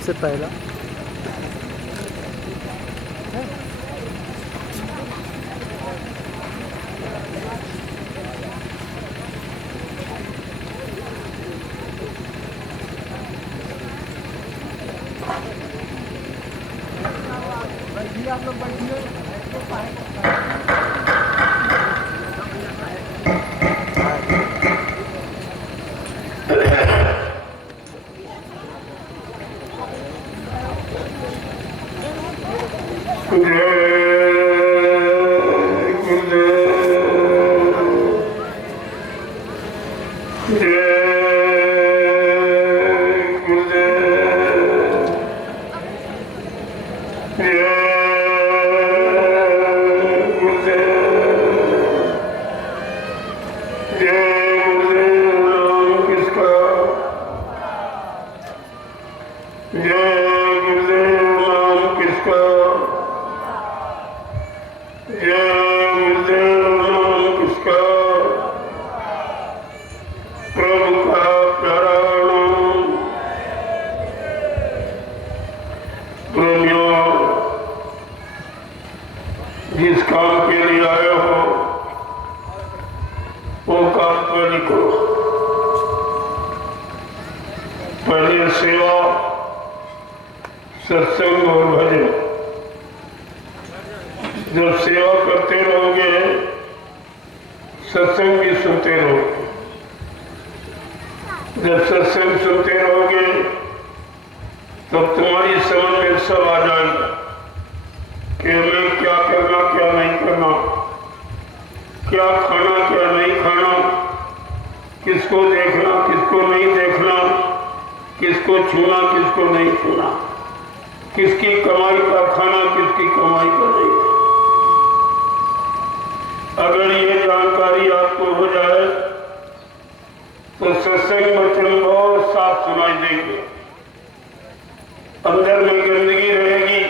सबसे पहला आप लोग बैठिए। जिस काम के लिए आए हो वो काम पूरी करो। पहले सेवा, सत्संग और भजन। जब सेवा करते रहोगे सत्संग भी सुनते रहोगे। जब सत्संग सुनते रहोगे तब तुम्हारी समझ में सब आ जाएगा कि हमें क्या करना क्या नहीं करना, क्या खाना क्या नहीं खाना, किसको देखना किसको नहीं देखना, किसको छूना किसको नहीं छूना, किसकी कमाई का खाना किसकी कमाई का नहीं खाना। अगर ये जानकारी आपको हो जाए तो सत्संग वचन बहुत साफ सुनाई देंगे। अंदर में गंदगी रहेगी,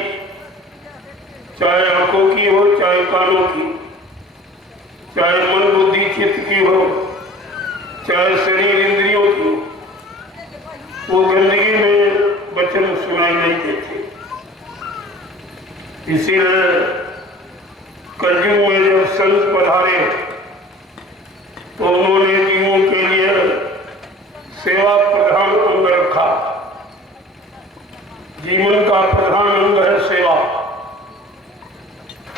चाहे आंखों की हो चाहे कानों की, चाहे मन बुद्धि चित्त की हो चाहे शरीर इंद्रियों की, वो गंदगी में वचन सुनाई नहीं देते। इसीलिए कलयुग में जब संत पधारे तो उन्होंने जीवों के लिए सेवा प्रधान अंग रखा। जीवन का प्रधान अंग है सेवा।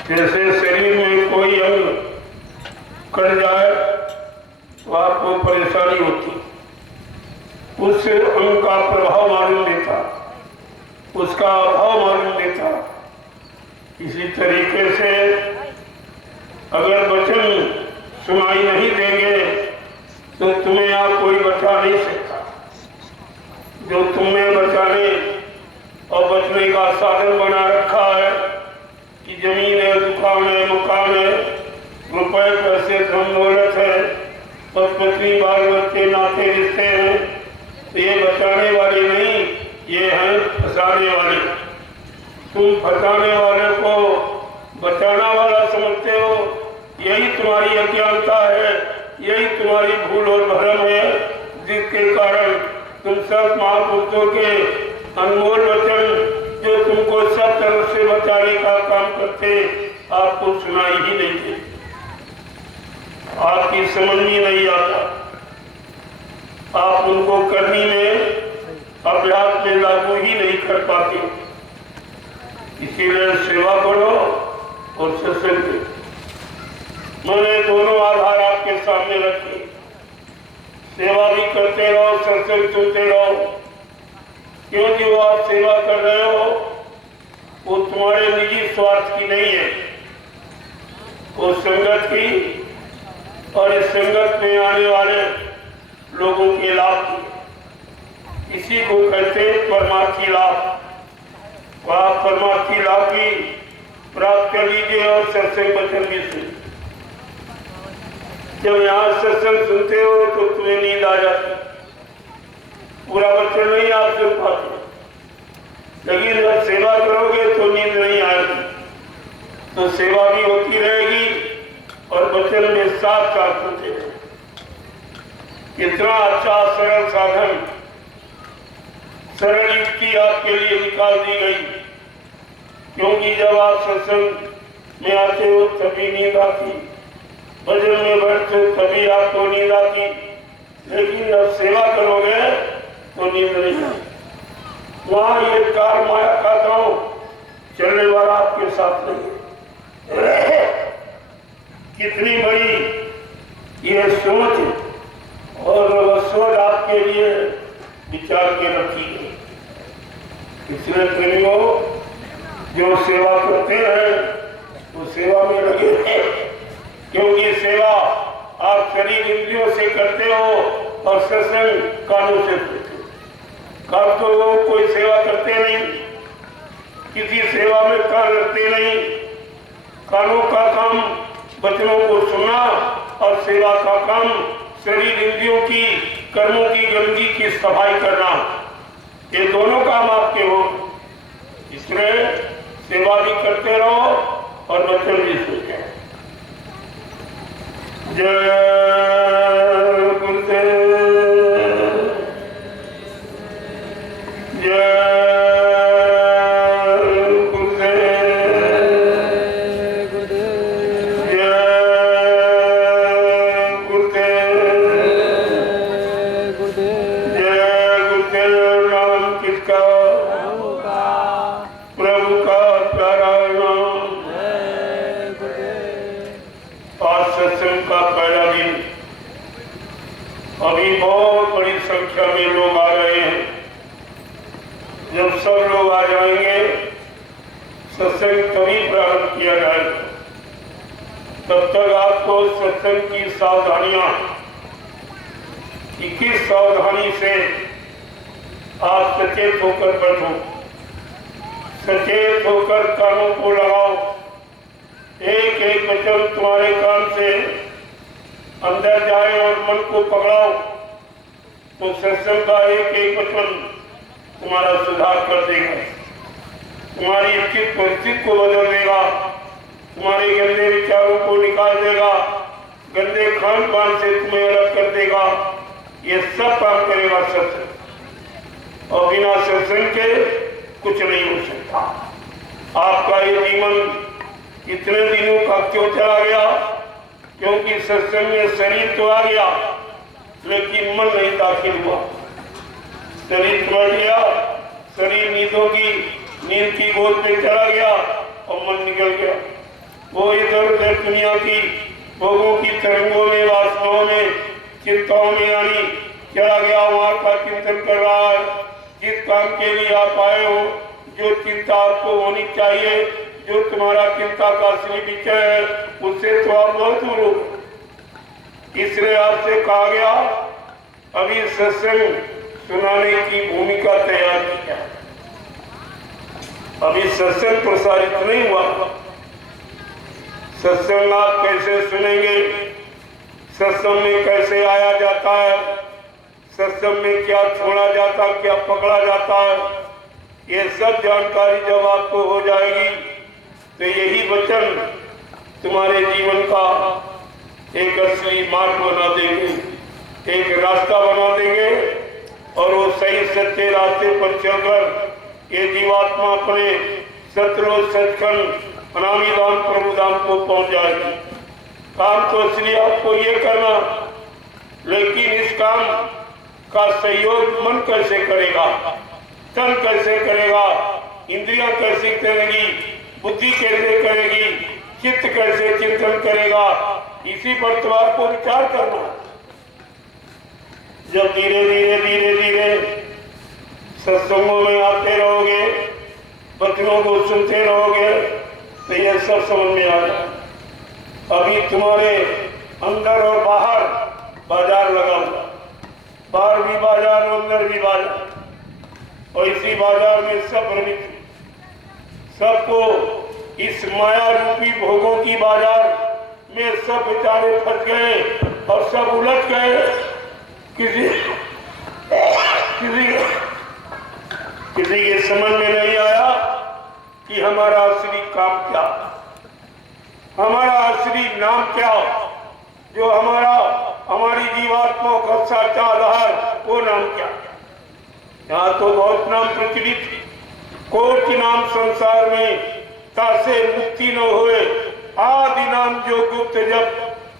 जैसे शरीर में कोई अंग कट जाए तो आपको परेशानी होती, उस अंग का प्रभाव मालूम देता, उसका अभाव मालूम देता। इसी तरीके से अगर वचन सुनाई नहीं देंगे तो तुम्हें यहाँ कोई बचा नहीं सकता। जो तुम्हें बचाने और बचने का साधन बना रखा है कि जमीन है, दुकान है, मकान है, रुपए पैसे धन दौलत है और पत्नी बाल बच्चे नाते रिश्ते हैं, तो ये बचाने वाले नहीं, ये हैं फंसाने वाले। तुम फंसाने वाले को बचाना वाला समझते हो, यही तुम्हारी अज्ञानता है, यही तुम्हारी भूल और भ्रम है, जिसके कारण तुम सब महापुरुषों के अनमोल वचन जो तुमको सब तरफ से बचाने का काम करते आपको सुनाई ही नहीं देते, आपकी समझ में नहीं आता, आप उनको करनी में अभ्यास में लागू ही नहीं कर पाते। इसीलिए सेवा करो और सत्संग। मैंने दोनों आधार आपके सामने रखे, सेवा भी करते रहो सत्संग सुनते रहो, क्योंकि वो आप सेवा कर रहे हो वो तुम्हारे निजी स्वार्थ की नहीं है, वो संगत की और इस संगत में आने वाले लोगों के लाभ की। इसी को कहते हैं परमार्थी लाभ। आप परमार्थी लाभ की प्राप्त कर लीजिए और सत्संग वचन भी सुनिए। जब यहाँ सत्संग सुनते हो तो तुम्हें नींद आ जाती, पूरा वचन नहीं आप सुन पाते, लेकिन जब सेवा करोगे तो नींद नहीं आएगी, तो सेवा भी होती रहेगी और वचन में साथ साथ होते रहेंगे। कितना अच्छा सरल साधन सरल युक्ति आपके लिए निकाल दी गई, क्योंकि जब आप सत्संग में आते हो तभी नींद आती, भजन में बैठते हो तभी आपको नींद आती, लेकिन जब सेवा करोगे तो नींद नहीं आती। वहाँ ये कार माया का गाँव चलने वाला आपके साथ नहीं है। कितनी बड़ी ये सोच और सोच आपके लिए विचार के रखी गई। इसलिए प्रेमियों, जो सेवा करते हैं वो सेवा में लगे हैं, क्योंकि सेवा आप शरीर इंद्रियों से करते हो और सत्संग कानों से करते हो। कान तो कोई सेवा करते नहीं, किसी सेवा में कान रखते नहीं। कानों का काम वचनों को सुनना और सेवा का काम शरीर इंद्रियों की कर्मों की गंदगी की सफाई करना, ये दोनों काम आपके हो। इसलिए सेवा भी करते रहो और वचन भी सुनते रहो। जय गुरुदेव, जय अभी बहुत बड़ी संख्या में लोग आ रहे हैं। जब सब लोग आ जाएंगे सत्संग तभी प्रारंभ किया जाएगा। तब तक आपको सत्संग की सावधानियां, किस सावधानी से आप सचेत होकर बैठो, सचेत होकर कानों को लगाओ। एक एक वचन तुम्हारे कान से अंदर जाए और मन को पकड़ाओ, तो सत्संग का एक एक वचन तुम्हारा सुधार कर देगा, तुम्हारी स्थित परिस्थिति को बदल देगा, तुम्हारे गंदे विचारों को निकाल देगा, गंदे खान पान से तुम्हें अलग कर देगा। ये सब काम करेगा सत्संग, और बिना सत्संग के कुछ नहीं हो सकता। आपका ये जीवन इतने दिनों का क्यों चला गया? क्योंकि सत्संग में शरीर तो आ गया लेकिन मन नहीं दाखिल हुआ। शरीर बैठ गया, शरीर नींद की गोद में चला गया और मन निकल गया। वो इधर उधर दुनिया की भोगों की तरंगों में, वासनाओं में, चिंताओं में आनी चला गया। वहां का चिंतन कर रहा है। जिस काम के लिए आप आए हो, जो चिंता आपको होनी चाहिए, जो तुम्हारा चिंता का असली विषय है, उससे तो आप बहुत दूर हो। इसलिए आपसे कहा गया अभी सत्संग सुनाने की भूमिका तैयार की है। अभी सत्संग प्रसारित नहीं हुआ। सत्संग आप कैसे सुनेंगे, सत्संग में कैसे आया जाता है, सत्संग में क्या छोड़ा जाता, क्या पकड़ा जाता है, ये सब जानकारी जब आपको हो जाएगी तो यही वचन तुम्हारे जीवन का एक असली मार्ग बना देंगे, एक रास्ता बना देंगे, और वो सही सच्चे रास्ते पर चलकर ये जीवात्मा अपने सतलोक सचखंड अनामी धाम प्रभु धाम को पहुंच जाएगी। काम तो इसलिए आपको ये करना, लेकिन इस काम का सहयोग मन कैसे करेगा, तन कैसे करेगा, इंद्रियां कैसे करेगी, बुद्धि कैसे करेगी, चित्त कैसे चिंतन करेगा, इसी पर तो आपको विचार करना। जब धीरे धीरे धीरे धीरे सत्संगों में आते रहोगे, वचनों को सुनते रहोगे, तो यह सब समझ में आ जाए। अभी तुम्हारे अंदर और बाहर बाजार लगा हुआ, बाहर भी बाजार और अंदर भी बाजार, और इसी बाजार में सब प्रवृत्ति, सबको इस माया रूपी भोगों की बाजार में सब बेचारे फंस गए और सब उलझ गए। किसी के समझ में नहीं आया कि हमारा असली काम क्या, हमारा असली नाम क्या, जो हमारी जीवात्मा का सच्चा आधार, वो नाम क्या। यहाँ तो बहुत नाम प्रचलित, कोटि नाम संसार में तासे मुक्ति न होए, आदि नाम जो गुप्त जब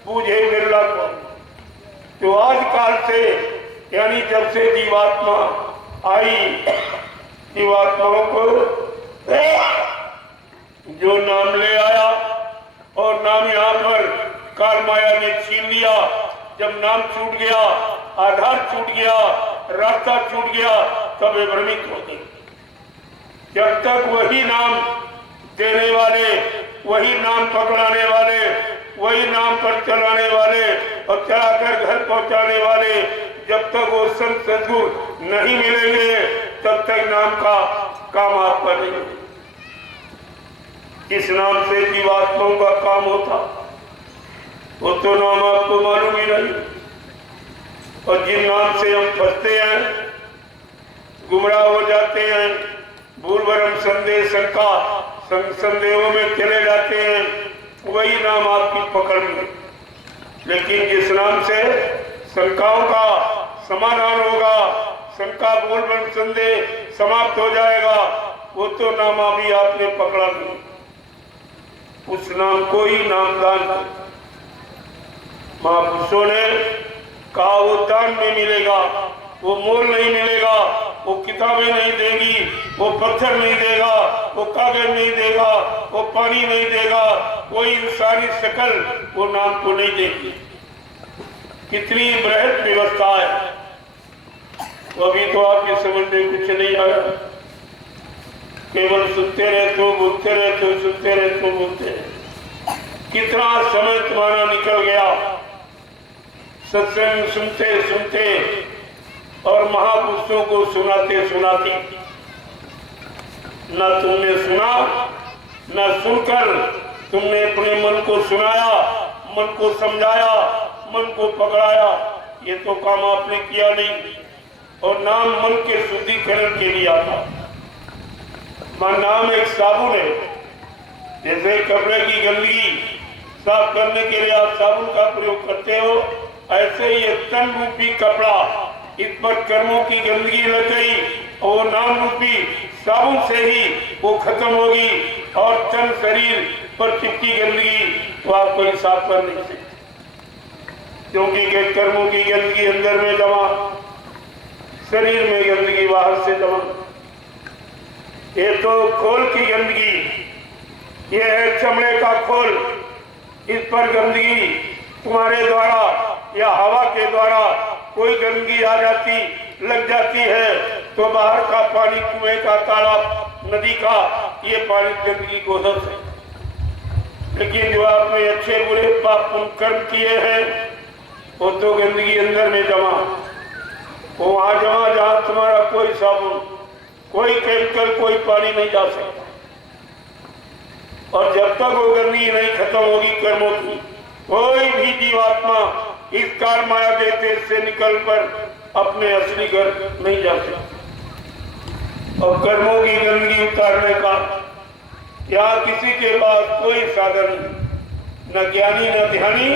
बूझे बिरला को। तो आज काल से यानी जब से जीवात्मा आई, जीवात्माओं को जो नाम ले आया और नाम यहाँ पर काल माया ने छीन लिया। जब नाम छूट गया, आधार छूट गया, रास्ता छूट गया, तब वे भ्रमित हो गए। जब तक वही नाम देने वाले, वही नाम पकड़ाने वाले, वही नाम पर चलाने वाले और चलाकर घर पहुंचाने वाले, जब तक वो संत सद्गुरु नहीं मिलेंगे तब तक नाम का काम आपका नहीं होगा। किस नाम से जीवात्माओं का काम होता वो तो नाम आपको मालूम ही नहीं। और जिन नाम से हम फंसते हैं, गुमराह हो जाते हैं, भूल भरम संदेह शंका संदेहों में चले जाते हैं, वही नाम आपकी पकड़ में। लेकिन जिस नाम से शंकाओं का समाधान होगा, शंका भूल भरम संदेह समाप्त हो जाएगा, वो तो नाम अभी आपने पकड़ा नहीं। उस नाम को ही नामदान महापुरुषों ने कहा वो दान में मिलेगा, वो मोल नहीं मिलेगा, वो किताबें नहीं देगी, वो पत्थर नहीं देगा, वो कागज नहीं देगा, वो पानी नहीं देगा, कोई इंसानी शक्ल वो नाम को नहीं देगी। कितनी बृहद व्यवस्था है, वो अभी तो आपके समझ में कुछ नहीं आया। केवल सुनते रहते हो, बोलते रहते हो, सुनते रहते हो, बोलते रहते। कितना समय तुम्हारा निकल गया सत्संग सुनते सुनते और महापुरुषों को सुनाते सुनाते। न तुमने सुना, न सुनकर तुमने अपने मन को सुनाया, मन को समझाया, मन को पकड़ाया, ये तो काम आपने किया नहीं। और नाम मन के शुद्धिकरण के लिए आता। नाम एक साबुन है, जैसे कपड़े की गंदगी साफ करने के लिए आप साबुन का प्रयोग करते हो, ऐसे ही तन रूपी कपड़ा, इस पर कर्मों की गंदगी लग गई और नाम रूपी साबुन से ही वो खत्म होगी। और तन शरीर पर चिपकी गंदगी तो आप कोई साफ कर नहीं सकते, क्योंकि कर्मों की गंदगी अंदर में जमा, शरीर में गंदगी बाहर से जमा। ये तो खोल की गंदगी, ये है चमड़े का खोल, इस पर गंदगी तुम्हारे द्वारा या हवा के द्वारा कोई गंदगी आ जाती, लग जाती है, तो बाहर का पानी, कुएं का, तालाब, नदी का, ये पानी गंदगी को धर सकता। लेकिन जो आपने अच्छे बुरे पाप कर्म किए हैं, वो तो गंदगी अंदर में जमा, वो वहां जमा जहां तुम्हारा कोई साबुन, कोई केमिकल, कोई पानी नहीं जा सकता। और जब तक वो गंदगी नहीं खत्म होगी कर्मों की, कोई भी जीवात्मा इस काल माया के देश से निकल कर अपने असली घर नहीं जा सकता। और कर्मों की गंदगी उतारने का यहाँ किसी के पास कोई साधन नहीं, न ज्ञानी, न ध्यानी,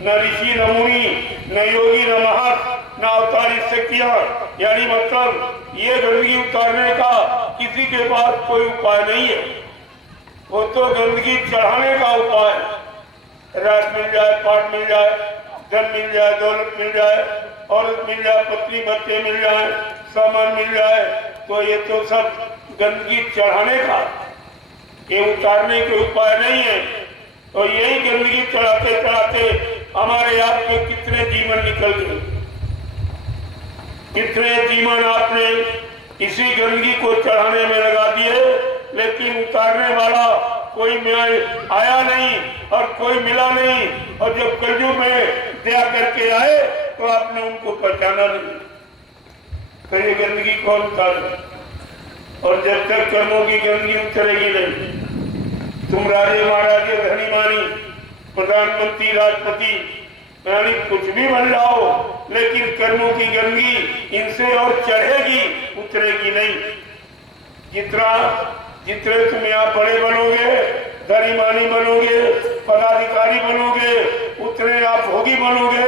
न ऋषि, न मुनि, न योगी, न महर्षि, न अवतारी शक्तियां, यानी मतलब ये गंदगी उतारने का किसी के पास कोई उपाय नहीं है। वो तो गंदगी चढ़ाने का उपाय है। रात मिल जाए, पाठ मिल जाए, धन मिल जाए, दौलत मिल जाए, औरत मिल जाए, पत्नी बच्चे मिल जाए, सामान मिल जाए, तो ये तो सब गंदगी चढ़ाने का, ये उतारने के उपाय नहीं है। तो यही गंदगी चढ़ाते चढ़ाते हमारे आप के कितने जीवन निकल गए, कितने जीवन आपने इसी गंदगी को चढ़ाने में लगा दिए, लेकिन उतारने वाला कोई आया नहीं और कोई मिला नहीं। और जब कलयुग में दया करके आए तो आपने उनको पहचाना नहीं, तो ये गंदगी कौन उतारे? और जब तक कर्मों की गंदगी उतरेगी नहीं, तुम राजे महाराजे, धनी मानी, प्रधानमंत्री, राष्ट्रपति, यानी कुछ भी बन जाओ, लेकिन कर्मों की गंदगी इनसे और चढ़ेगी, उतरेगी नहीं। जितने तुम यहाँ बड़े बनोगे, धनी मानी बनोगे, पदाधिकारी बनोगे, उतने आप भोगी बनोगे,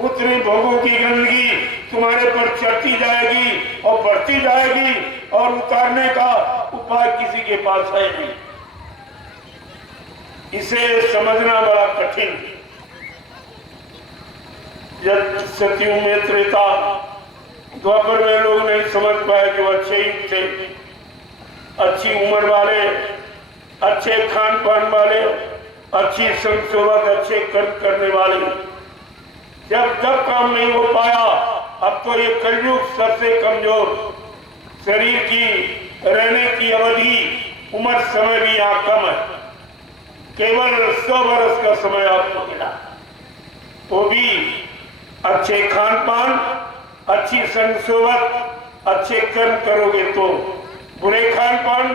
उतनी भोगों की गंदगी तुम्हारे पर चढ़ती जाएगी और बढ़ती जाएगी और उतारने का उपाय किसी के पास है नहीं। इसे समझना बड़ा कठिन है। जब सतयुग में त्रेता द्वापर में लोग नहीं समझ पाए, जो अच्छे युग थे, अच्छी उम्र वाले, अच्छे खान पान वाले, अच्छी संसोवत, अच्छे कर्म करने वाले, जब तब काम नहीं हो पाया, अब तो ये कलयुग सबसे कमजोर, शरीर की रहने की अवधि, उम्र, समय भी यहाँ कम है, केवल 100 वर्ष का समय आपको मिला, वो भी अच्छे खान पान, अच्छी संसोवत, अच्छे कर्म करोगे तो। बुरे खान पान,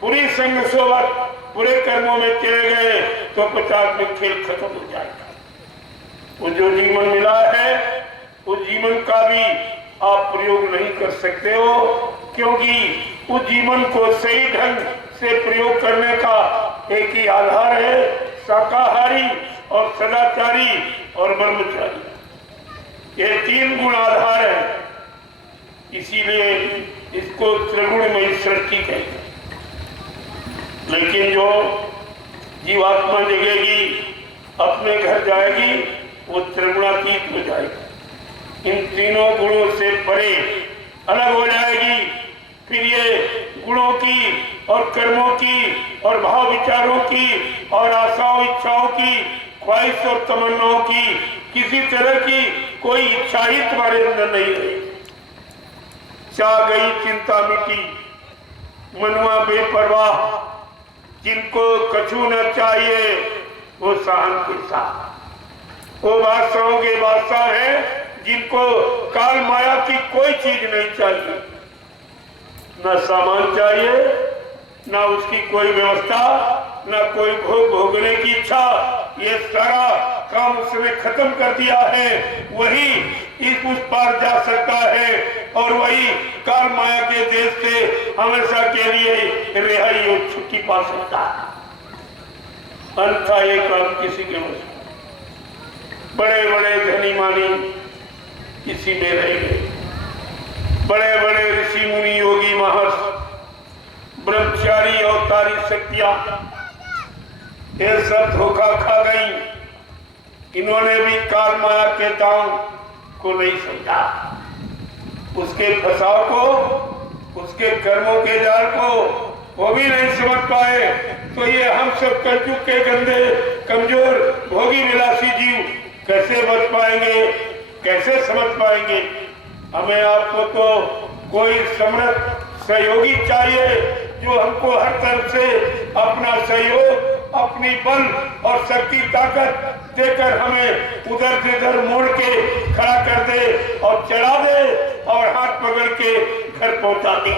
बुरी संगसोवत, बुरे कर्मों में चले गए तो 50 में खेल खत्म हो जाएगा। वो जो जीवन मिला है उस जीवन का भी आप प्रयोग नहीं कर सकते हो, क्योंकि उस जीवन को सही ढंग से प्रयोग करने का एक ही आधार है, शाकाहारी और सदाचारी और ब्रह्मचारी। ये 3 गुण आधार है, इसीलिए इसको त्रिगुणमयी सृष्टि कहते हैं। लेकिन जो जीवात्मा जगेगी, अपने घर जाएगी, वो त्रिगुणातीत हो जाएगी, इन तीनों गुणों से परे अलग हो जाएगी। फिर ये गुणों की और कर्मों की और भाव विचारों की और आशाओं इच्छाओं की, ख्वाहिश और तमन्नाओं की किसी तरह की कोई इच्छा ही तुम्हारे अंदर नहीं रही। चाह गई चिंता मिटी, मनुआ बेपरवाह, जिनको कछु न चाहिए वो शान के साथ। वो बादशाहों के बादशाह हैं जिनको काल माया की कोई चीज नहीं चाहिए, न सामान चाहिए, न उसकी कोई व्यवस्था, न कोई भोग भोगने की इच्छा। ये सारा काम उसने खत्म कर दिया है, वही उस पार जा सकता है और वही काल माया के देश से हमेशा के लिए रिहाई और छुट्टी पा सकता है। अन्यथा ये काम किसी के वश। बड़े बड़े धनी मानी इसी में रह गए, बड़े बड़े ऋषि मुनि योगी महर्षि ब्रह्मचारी अवतारी शक्तियां, ये सब धोखा खा गई। इन्होंने भी काल माया के दांव को नहीं समझा, उसके फसाव को, उसके कर्मों के जाल को वो भी नहीं समझ पाए। तो ये हम सब कलयुग के गंदे कमजोर भोगी विलासी जीव कैसे बच पाएंगे, कैसे समझ पाएंगे? हमें आपको तो कोई समर्थ सहयोगी चाहिए जो हमको हर तरफ से अपना सहयोग, अपनी बल और शक्ति ताकत देकर हमें उधर से इधर मोड़ के खड़ा कर दे और चढ़ा दे और हाथ पकड़ के घर पहुंचा दे।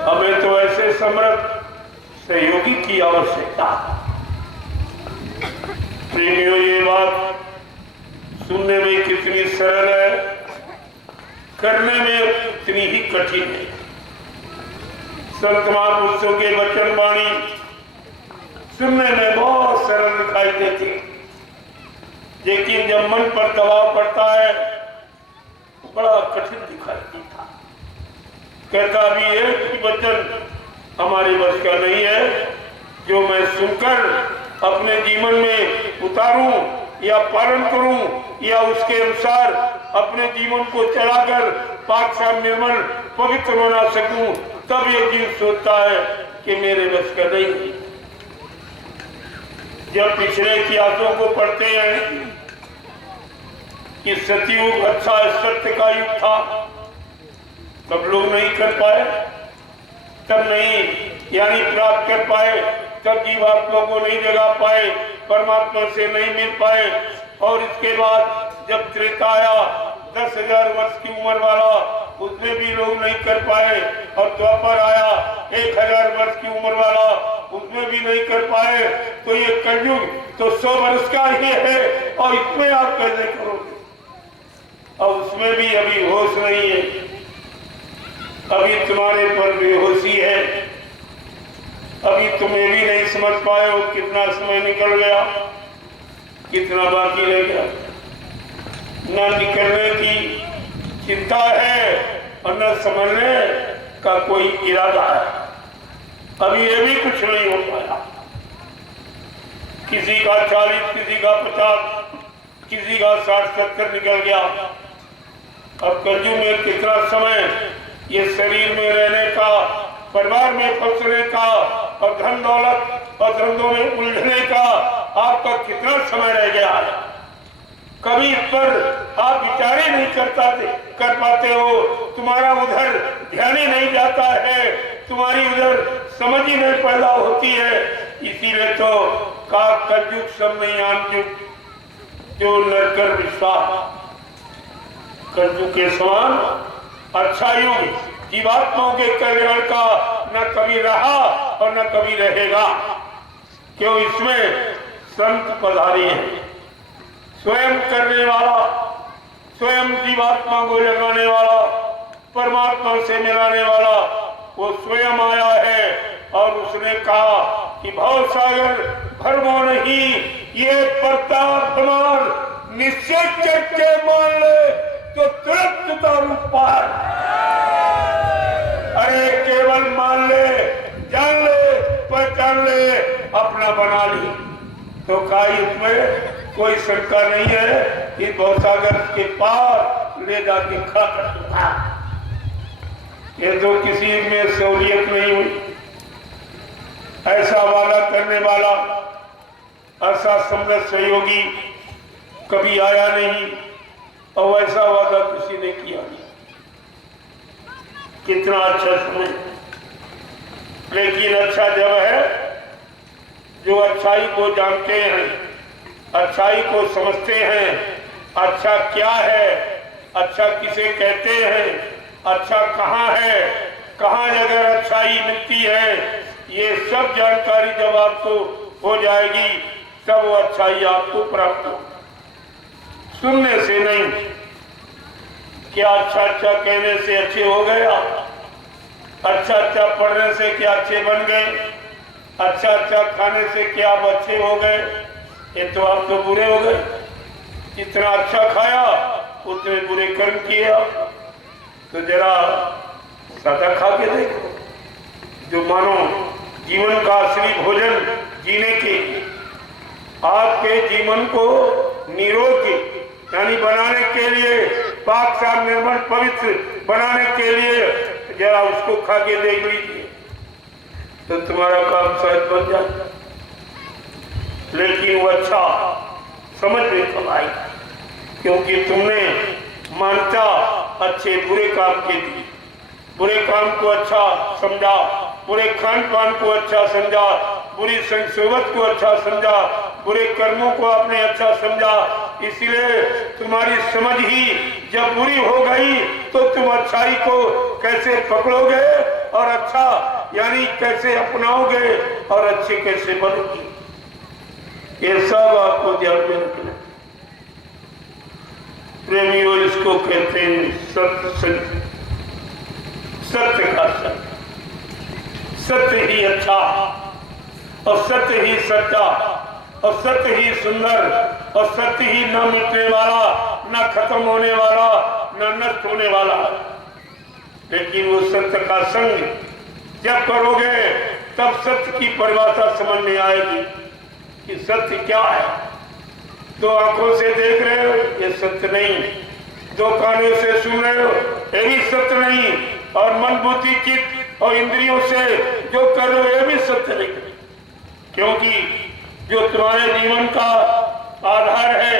हमें तो ऐसे समर्थ सहयोगी की आवश्यकता। प्रेमियों, ये बात सुनने में कितनी सरल है, करने में उतनी ही कठिन है। संत महापुरुषों के वचन वाणी सुनने में बहुत सरल दिखाई देती, लेकिन जब मन पर दबाव पड़ता है बड़ा कठिन दिखाई देता। कहता भी है कि वचन हमारे बस का नहीं है, जो मैं सुनकर अपने जीवन में उतारूं या पालन करूं या उसके अनुसार अपने जीवन को चलाकर पाक साफ निर्मल पवित्र बना सकूं, तब ये जीव सोचता है कि मेरे बस का नहीं। जब पिछले इतिहासों को पढ़ते हैं कि सतयुग अच्छा सत्य का युग था, तब लोग नहीं कर पाए, तब नहीं यानी प्राप्त कर पाए, तब जीवात्मा को नहीं जगा पाए, परमात्मा से नहीं मिल पाए। और इसके बाद जब त्रेता आया 10,000 वर्ष की उम्र वाला, उसमें भी लोग नहीं कर पाए। और द्वापर आया 1,000 वर्ष की उम्र वाला, उसमें भी नहीं कर पाए। तो ये कलयुग तो 100 वर्ष का ही है और इसमें आप कैसे करोगे? और उसमें भी अभी होश नहीं है, अभी तुम्हारे पर बेहोशी है, अभी तुम्हें भी नहीं समझ पाए हो कितना समय निकल गया, कितना बाकी रह गया। न निकलने की चिंता है और न समझने का कोई इरादा है। अभी ये भी कुछ नहीं हो पाया। किसी का 40, किसी का 50, किसी का 60-70 निकल गया। अब कलयुग में कितना समय ये शरीर में रहने का, परिवार में फंसने का और धन दौलत और धंधों में उलझने का आपका कितना समय रह गया है। कभी इस पर आप विचार ही नहीं कर पाते हो। तुम्हारा उधर ध्यान ही नहीं जाता है, तुम्हारी उधर समझ ही नहीं पैदा होती है। इसीलिए तो का कलयुग सम्मयान युग जो नरकर विश्वास, कलयुग के समान अच्छा युग जीवात्माओं के कल्याण का न कभी रहा और न कभी रहेगा। क्यों? इसमें संत पधारी है, स्वयं करने वाला, स्वयं जीवात्मा को जगाने वाला, परमात्मा से मिलाने वाला वो स्वयं आया है और उसने कहा कि भव सागर भरमो नहीं, ये प्रताप प्रमाण निश्चय करके मान ले तो तुरंत उतारू पार। अरे केवल मान ले, जान ले, पहचान ले, अपना बना ली तो का इसमें कोई शंका नहीं है कि भवसागर के पार ले जाके खड़ा कर दूंगा। ये तो किसी में सहूलियत नहीं हुई। ऐसा वादा करने वाला, ऐसा समर्थ सहयोगी कभी आया नहीं और वैसा वादा किसी ने किया नहीं। कितना अच्छा समय, लेकिन अच्छा जब है जो अच्छाई को जानते हैं, अच्छाई को समझते हैं, अच्छा क्या है, अच्छा किसे कहते हैं, अच्छा कहाँ है, कहाँ अगर अच्छाई मिलती है, ये सब जानकारी जब आपको हो जाएगी तब वो अच्छाई आपको प्राप्त हो। सुनने से नहीं, क्या अच्छा अच्छा कहने से अच्छे हो गए आप, अच्छा अच्छा पढ़ने से क्या अच्छे बन गए, अच्छा अच्छा खाने से क्या आप अच्छे हो गए, ये तो आप तो बुरे हो गए। जितना अच्छा खाया उतने बुरे कर्म किए आप। तो जरा सादा खा के देखो, जो मानो जीवन का असली भोजन जीने के, आपके जीवन को निरोगी यानी बनाने के लिए, पाक साफ निर्मल पवित्र बनाने के लिए जरा उसको खा के देख लीजिए तो तुम्हारा काम शायद बन जाए। लेकिन वो अच्छा समझ नहीं पाई, क्योंकि तुमने मानता अच्छे बुरे काम के लिए, बुरे काम को अच्छा समझा, बुरे खान पान को अच्छा समझा, बुरी संसोबत को अच्छा समझा, बुरे कर्मों को आपने अच्छा समझा। इसलिए तुम्हारी समझ ही जब बुरी हो गई तो तुम अच्छाई को कैसे पकड़ोगे और अच्छा यानी कैसे अपनाओगे और अच्छे कैसे बनोगे, ये सब आपको ध्यान में रखना। प्रेमियों, इसको कहते हैं सत्य, सत्य का सत्य, सत्य ही अच्छा और सत्य ही सच्चा और सत्य ही सुंदर और सत्य ही न मिटने वाला, न खत्म होने वाला, न नष्ट होने वाला। लेकिन वो सत्य का संग जब करोगे तब सत्य की परिभाषा समझ में आएगी कि सत्य क्या है। दो आंखों से देख रहे हो ये सत्य नहीं, दो कानों से सुन रहे हो ये भी सत्य नहीं, और मन बुद्धि चित्त और इंद्रियों से जो कर रहे हो ये भी सत्य नहीं। क्योंकि जो तुम्हारे जीवन का आधार है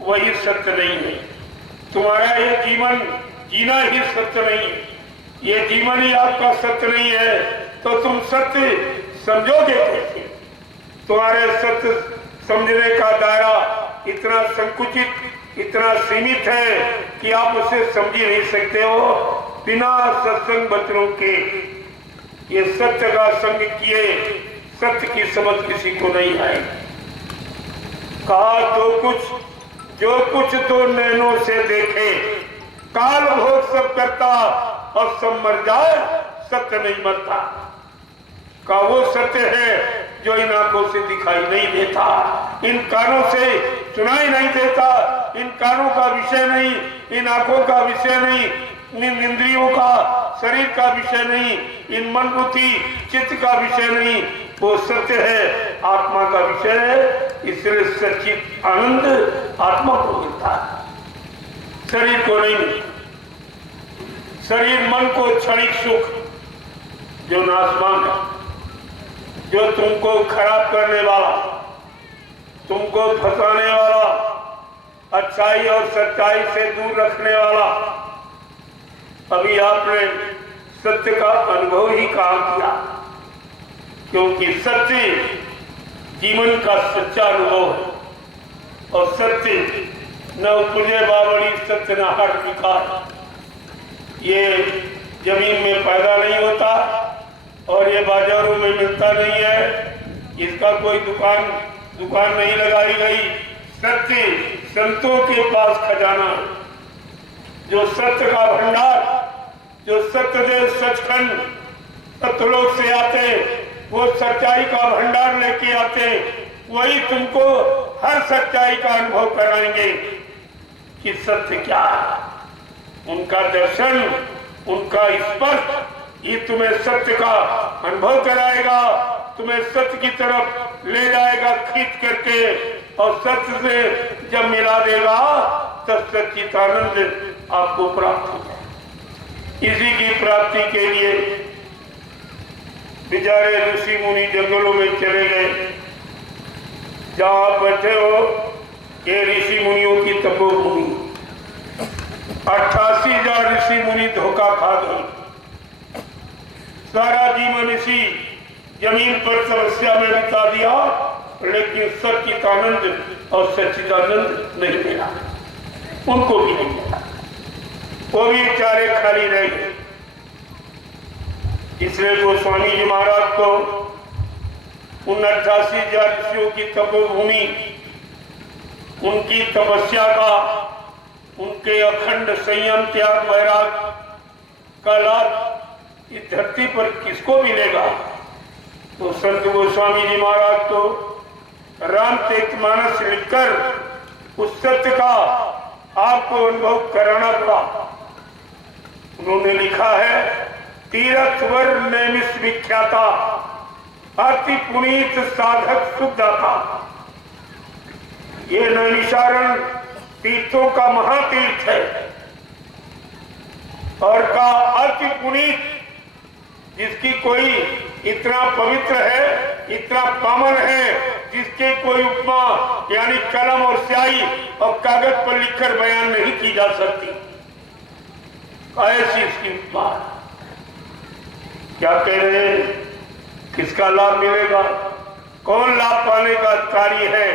वही सत्य नहीं है। तुम्हारा ये जीवन जीना ही सत्य नहीं है, ये जीवन ही आपका सत्य नहीं है तो तुम सत्य समझोगे कैसे? तुम्हारे सत्य समझने का दायरा इतना संकुचित, इतना सीमित है कि आप उसे समझ ही नहीं सकते हो बिना सत्संग बचनों के। ये सत्य का संग किए सत्य की समझ किसी को नहीं आई। कहा जो कुछ तो नैनों से देखे, काल भोग सब करता और सब मर जाए, सत्य नहीं मरता। का वो सत्य है जो इन आंखों से दिखाई नहीं देता, इन कानों से सुनाई नहीं देता, इन कानों का विषय नहीं, इन आंखों का विषय नहीं, इन इंद्रियों का, शरीर का विषय नहीं, इन मन बुद्धि चित्त का विषय नहीं, वो सत्य है, आत्मा का विषय है। इसलिए सच्चित आनंद आत्मा को मिलता है, शरीर को नहीं मिलता। शरीर मन को क्षणिक सुख जो नाशवान है, जो तुमको खराब करने वाला, तुमको फंसाने वाला, अच्छाई और सच्चाई से दूर रखने वाला। अभी आपने सत्य का अनुभव ही काम किया, क्योंकि सत्य जीवन का सच्चा अनुभव है। और सत्य न उपजे बावड़ी सत्य न हट विकार, ये जमीन में पैदा नहीं होता और ये बाजारों में मिलता नहीं है, इसका कोई दुकान नहीं लगाई गई। सत्य संतों के पास खजाना है, जो सत्य का भंडार, जो सत्यदेव सचखंड सत्यलोक से आते, वो सच्चाई का भंडार लेके आते, वही तुमको हर सच्चाई का अनुभव कराएंगे कि सत्य क्या है। उनका दर्शन, उनका स्पर्श ये तुम्हें सत्य का अनुभव कराएगा, तुम्हें सत्य की तरफ ले जाएगा खींच करके, और सत्य से जब मिला देगा तब सच्चिदानंद आपको प्राप्त हो जाए। इसी की प्राप्ति के लिए बेचारे ऋषि मुनि जंगलों में चले गए। जहां आप बैठे हो ये ऋषि मुनियों की तपोभूमि, 88,000 ऋषि मुनि धोखा खा गए। सारा जीवन इसी जमीन पर तपस्या में बिता दिया, लेकिन सच्चिदानंद और सच्चिदानंद नहीं मिला, उनको भी नहीं मिला, वो भी बेचारे खाली रह गए। इसलिए गोस्वामी जी महाराज को उन 88,000 ऋषियों की तपोभूमि, उनकी तपस्या का, उनके अखंड संयम त्याग वैराग का लाभ इस धरती पर किसको मिलेगा? तो संत गोस्वामी जी महाराज को रामचरितमानस लिखकर उस सत्य का आपको अनुभव कराना पड़ा। उन्होंने लिखा है, तीर्थवर नैमिष विख्याता अति पुनीत साधक सुखदाता। ये नैमिषारण तीर्थों का महातीर्थ है और का अति पुनीत, जिसकी कोई इतना पवित्र है, इतना पावन है, जिसके कोई उपमा यानी कलम और स्याही और कागज पर लिखकर बयान नहीं की जा सकती। ऐसी इसकी उपमा। क्या कह रहे हैं? किसका लाभ मिलेगा? कौन लाभ पाने का अधिकारी है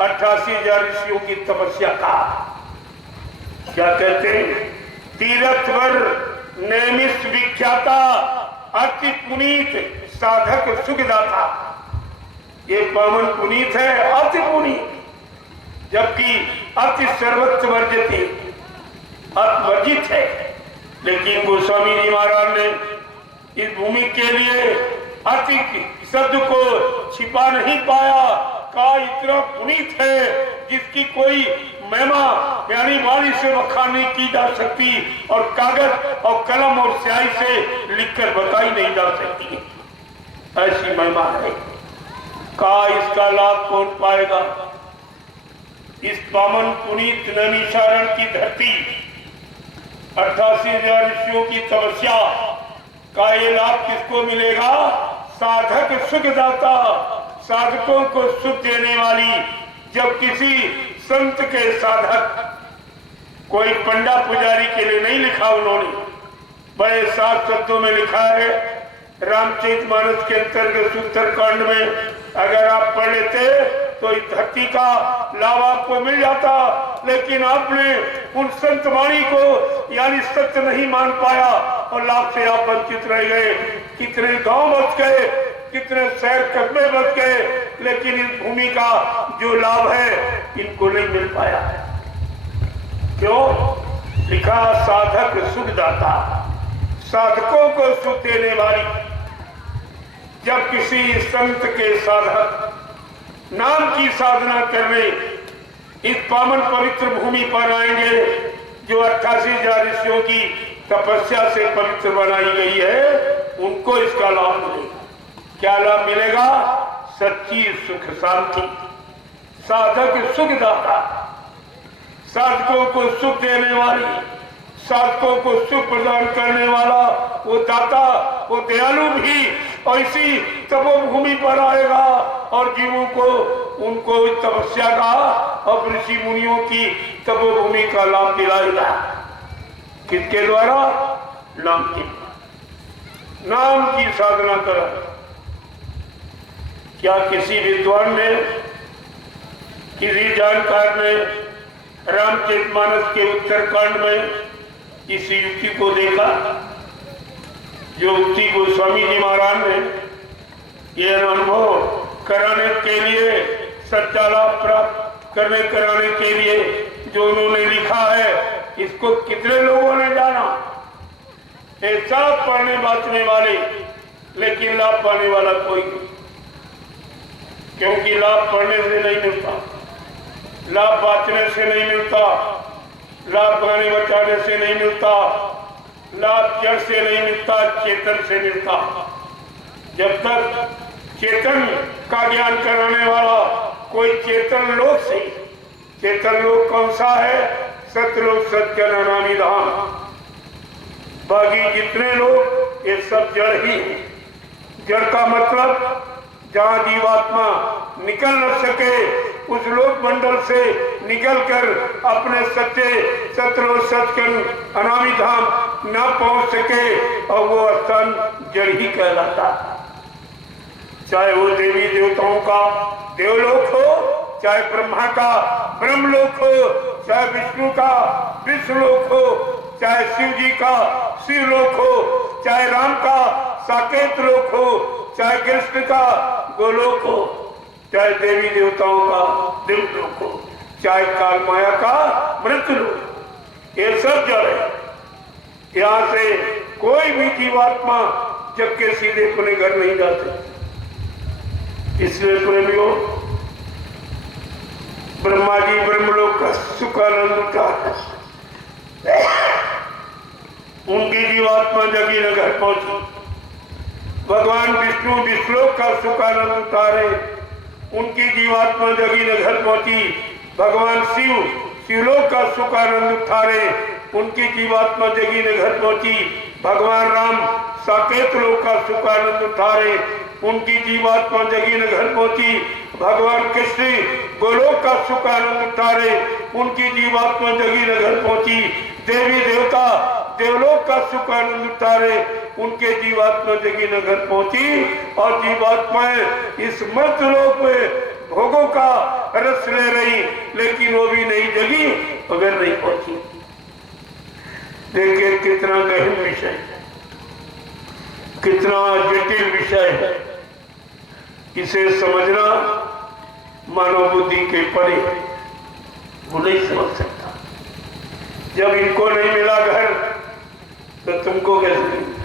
88,000 ऋषियों की तपस्या का? क्या कहते हैं? तीर्थवर नैमिष विख्याता अति पुनीत साधक सुखदाता। ये पावन पुनीत है, अति पुनीत, जबकि अति सर्वत्र वर्जित, वर्जित है। लेकिन गोस्वामी जी महाराज ने इस भूमि के लिए अति शब्द को छिपा नहीं पाया, का इतना पुनीत है जिसकी कोई महिमा यानी वाणी से बखान नहीं की जा सकती और कागज और कलम और स्याही से लिखकर बताई नहीं जा सकती। ऐसी महिमा है। का इसका लाभ कौन पाएगा? इस पावन पुनीत नैमिषारण की धरती, 88,000 ऋषियों की तपस्या का ये लाभ किसको मिलेगा? साधक सुखदाता, साधकों को सुख देने वाली। जब किसी संत के साधक, कोई पंडा पुजारी के लिए नहीं लिखा उन्होंने, बड़े साफ शब्दों में लिखा है। रामचरितमानस के अंतर्गत उत्तरकांड में अगर आप पढ़ लेते तो इस धरती का लाभ आपको मिल जाता, लेकिन आपने उन संत वाणी को यानी सत्य नहीं मान पाया और लाभ से आप वंचित रह गए। कितने गांव बच गए, कितने शहर कस्बे बच गए, लेकिन इस भूमि का जो लाभ है इनको नहीं मिल पाया। क्यों? लिखा साधक सुखदाता, साधकों को सुख देने वाली। जब किसी संत के साधक नाम की साधना करने इस पावन पवित्र भूमि पर आएंगे, जो 88,000 ऋषियों की तपस्या से पवित्र बनाई गई है, उनको इसका लाभ मिलेगा। क्या लाभ मिलेगा? सच्ची सुख शांति। साधक सुखदाता, साधकों को सुख देने वाली, साधकों को सुख प्रदान करने वाला वो दाता, वो दयालु भी ऐसी तपोभूमि पर आएगा और जीवों को उनको तपस्या का और ऋषि मुनियों की तपोभूमि का लाभ दिलाएगा। किसके द्वारा? नाम की, नाम की साधना कर। क्या किसी विद्वान ने, किसी जानकार ने रामचरितमानस के उत्तरकांड में इस युक्ति को देखा? जो युक्ति गोस्वामी जी महाराज ने ये अनुभव कराने के लिए, सच्चा लाभ प्राप्त कराने के लिए जो उन्होंने लिखा है, इसको कितने लोगों ने जाना? ऐसा पढ़ने बांटने वाले, लेकिन लाभ पाने वाला कोई नहीं। क्योंकि लाभ पढ़ने से नहीं मिलता, लाभ बांटने से नहीं मिलता, लाभ गाने बचाने से नहीं मिलता, लाभ जड़ से नहीं मिलता, चेतन से मिलता। जब तक चेतन का ज्ञान कराने वाला कोई चेतन लोक से, चेतन लोक कौन सा है? सतलोक सत्य नामी धाम। बाकी जितने लोग ये सब जड़ ही है। जड़ का मतलब जहां जीवात्मा निकल न सके, उस लोक मंडल से निकलकर अपने सच्चे सतलोक सचखंड अनामी धाम न पहुंच सके, और वो स्थान जड़ ही कहलाता। चाहे वो देवी देवताओं का देवलोक हो, चाहे ब्रह्मा का ब्रह्मलोक हो, चाहे विष्णु का विष्णुलोक हो, चाहे शिव जी का शिवलोक हो, चाहे राम का साकेत लोक हो, चाहे कृष्ण का गोलोक हो, चाहे देवी देवताओं का देवलोक हो, चाहे काल माया का मृत्युलोक, ये सब जड़ है। यहाँ से कोई भी जीवात्मा जग के सीधे अपने घर नहीं जाते। इसलिए प्रेमियों, ब्रह्मा जी ब्रह्मलोक का सुख आनंद उठा, उनकी जीवात्मा जगी न घर पहुंची। भगवान विष्णु विश्वलोक का सुख आनंद उठा रहे, उनकी जीवात्मा जगी न घर पहुंची। भगवान शिव शिवलोक का सुख आनंद उठा रहे, उनकी जीवात्मा जगी न घर पहुंची। भगवान राम साकेत लोक का सुख आनंद उठा रहे, उनकी जीवात्मा जगी न घर पहुंची। भगवान कृष्ण गोलोक का सुख आनंद उठा रहे, उनकी जीवात्मा जगी न घर पहुंची। देवी देवता देवलोक का सुख आनंद उठा रहे, उनके जीवात्मा जगी न घर पहुंची। और जीवात्माएं इस मर्त्यलोक में भोगों का रस ले रही, लेकिन वो भी नहीं जगी अगर नहीं पहुंची। देखिए कितना गहन विषय है, कितना जटिल विषय है। इसे समझना मानव बुद्धि के परे, वो नहीं समझ सकता। जब इनको नहीं मिला घर, तो तुमको कैसे मिलेगा?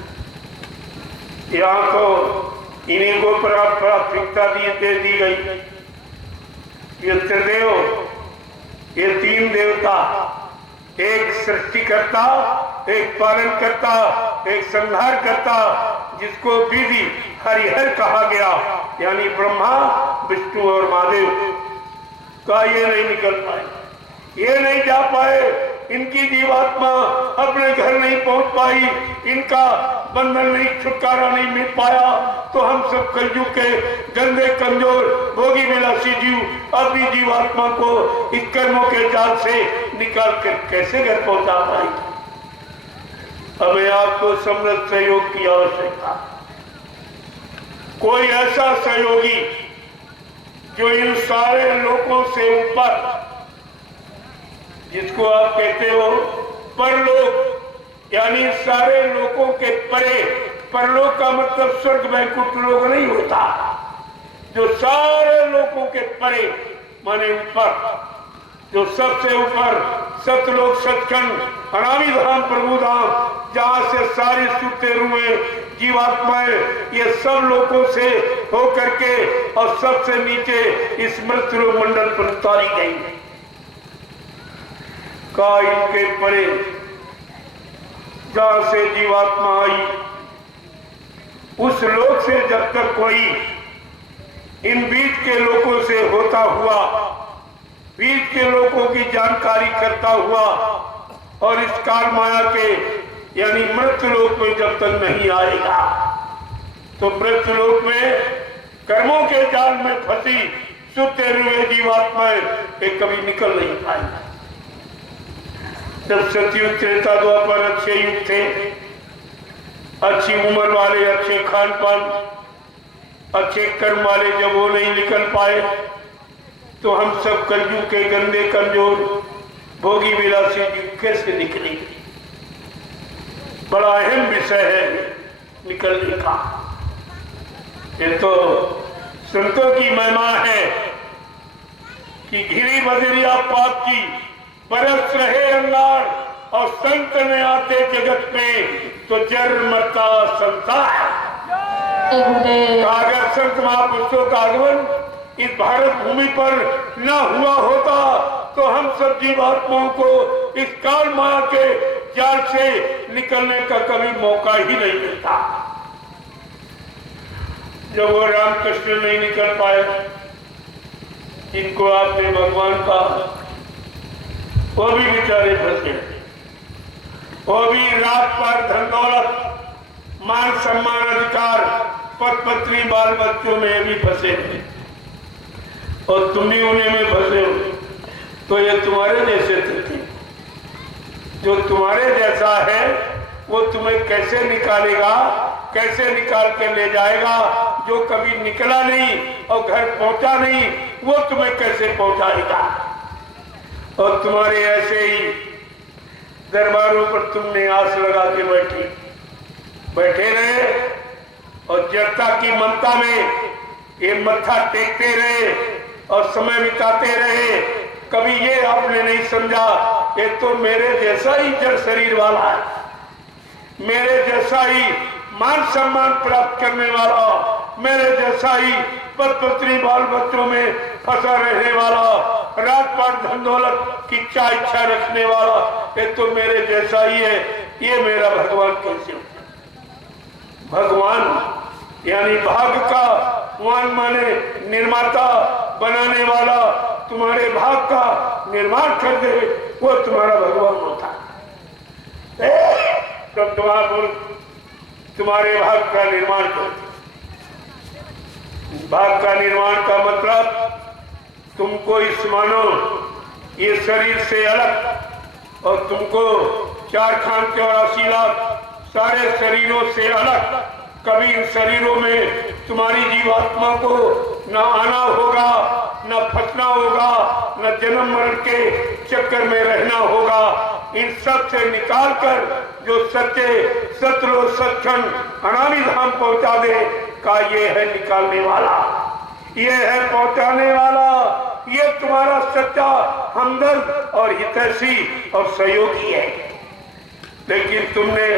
यहाँ तो इन्हीं को प्राथमिकता दे दी गई। ये त्रिदेव, ये तीन देवता, एक सृष्टिकर्ता, एक पालन करता, एक संहार करता, जिसको विधि हरिहर कहा गया, यानी ब्रह्मा विष्णु और महादेव का ये नहीं निकल पाए, ये नहीं जा पाए। इनकी जीवात्मा अपने घर नहीं पहुंच पाई, इनका बंधन नहीं, छुटकारा नहीं मिल पाया। तो हम सब कलयुग के गंदे कमजोर भोगी विलासी जीव अपनी जीवात्मा को इस कर्मों के जाल से निकाल कर कैसे घर पहुंचा पाएंगे? हमें आपको समृद्ध सहयोग की आवश्यकता। कोई ऐसा सहयोगी जो इन सारे लोगों से ऊपर, जिसको आप कहते हो परलोक, यानी सारे लोगों के परे। परलोक का मतलब स्वर्ग वैकुंठ लोक नहीं होता, जो सारे लोगों के परे माने ऊपर, जो सबसे ऊपर सतलोक सचखंड अनामी धाम प्रभु धाम, जहां से सारी सुरते रुए जीवात्माएं ये सब लोगों से होकर के और सबसे नीचे इस मृत्यु मंडल पर उतारी गई। का इनके परे जहां से जीवात्मा आई उस लोक से जब तक कोई इन बीच के लोगों से होता हुआ, बीच के लोगों की जानकारी करता हुआ और इस काल माया के यानी मृत्यु लोक में जब तक नहीं आएगा तो मृत्यु लोक में कर्मों के जाल में फंसी सुते हुए जीवात्माएं ये कभी निकल नहीं पाएंगे। जब सतयुग त्रेता द्वापर अच्छे युग थे, अच्छी उम्र वाले, अच्छे खान पान, अच्छे कर्म वाले जब वो नहीं निकल पाए तो हम सब कलयुग के गंदे कमजोर भोगी विलासी कैसे निकलेंगे? बड़ा अहम विषय है निकलने का। ये तो संतों की महिमा है कि घिरी बदरिया पाप की बरस रहे अंगार और संत में आते जगत में तो जर मरता संसार। अगर संत महापुरुषों का आगमन इस भारत भूमि पर न हुआ होता तो हम सब जीवात्माओं को इस काल माया के जाल से निकलने का कभी मौका ही नहीं मिलता। जब वो रामकृष्ण नहीं निकल पाए, इनको आपने भगवान का, वो भी बेचारे फंसे, वो भी रात पर धन दौलत मान सम्मान अधिकार पद पत्नी बाल बच्चों में भी फंसे थे और तुम भी उन्हीं में फंसे हो। तो ये तुम्हारे जैसे थे, जो तुम्हारे जैसा है वो तुम्हें कैसे निकालेगा, कैसे निकाल के ले जाएगा? जो कभी निकला नहीं और घर पहुंचा नहीं वो तुम्हें कैसे पहुंचाएगा? और तुम्हारे ऐसे ही दरबारों पर तुमने आस लगा के बैठे रहे और जड़ता की ममता में ये मत्था टेकते रहे और समय बिताते रहे। कभी ये आपने नहीं समझा ये तो मेरे जैसा ही जड़ शरीर वाला है, मेरे जैसा ही मान सम्मान प्राप्त करने वाला, मेरे जैसा ही पद पत्नी बाल बच्चों में फंसा रहने वाला, रात पाट धन दौलत की इच्छा रखने वाला, ये तो मेरे जैसा ही है। ये मेरा भगवान कैसे हो? भगवान यानी भाग का, वान माने निर्माता, बनाने वाला, तुम्हारे भाग का निर्माण कर दे वो तुम्हारा भगवान होता है। तो तुम्हारे भाग का निर्माण करते। भाग का निर्माण का मतलब तुमको इस मानो ये शरीर से अलग और तुमको 4,84 लाख सारे शरीरों से अलग, कभी इन शरीरों में तुम्हारी जीवात्मा को न आना होगा, न फंसना होगा, न जन्म मरण के चक्कर में रहना होगा। इन सब से निकाल कर जो सच्चे सतलो सचखंड अनामी धाम पहुंचा दे का ये है निकालने वाला, ये है पहुंचाने वाला, ये तुम्हारा सच्चा हमदर्द और हितैषी और सहयोगी है। लेकिन तुमने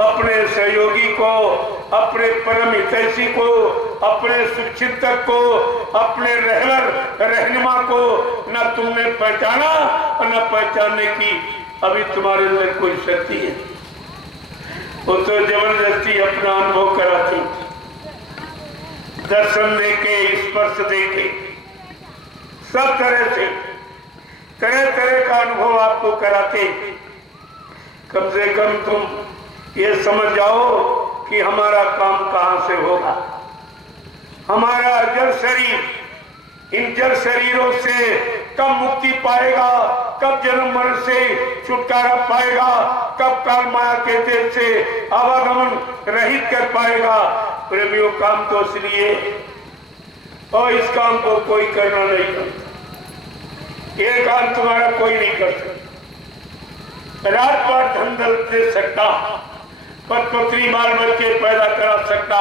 अपने सहयोगी को, अपने परम हितैषी को, अपने सुचिंतक को, अपने रहनुमा को न तुमने पहचाना और न पहचानने की अभी तुम्हारे अंदर कोई शक्ति है। वो तो जबरदस्ती अपना अनुभव कराती, दर्शन देके, स्पर्श देके, सब तरह से तरह तरह का अनुभव आपको कराते। कम से कम तुम ये समझ जाओ कि हमारा काम कहां से होगा। हमारा जड़ शरीर, इन जड़ शरीरों से कब मुक्ति पाएगा, कब जन्म मरण से छुटकारा पाएगा, कब काल माया के देश से आवागमन रहित कर पाएगा। प्रेमियों, काम तो इसलिए और इस काम को कोई करना नहीं करता, ये काम तुम्हारा कोई नहीं कर सकता। रात पर धन दौलत दे सकता, पद पत्नी बाल बच्चे पैदा करा सकता,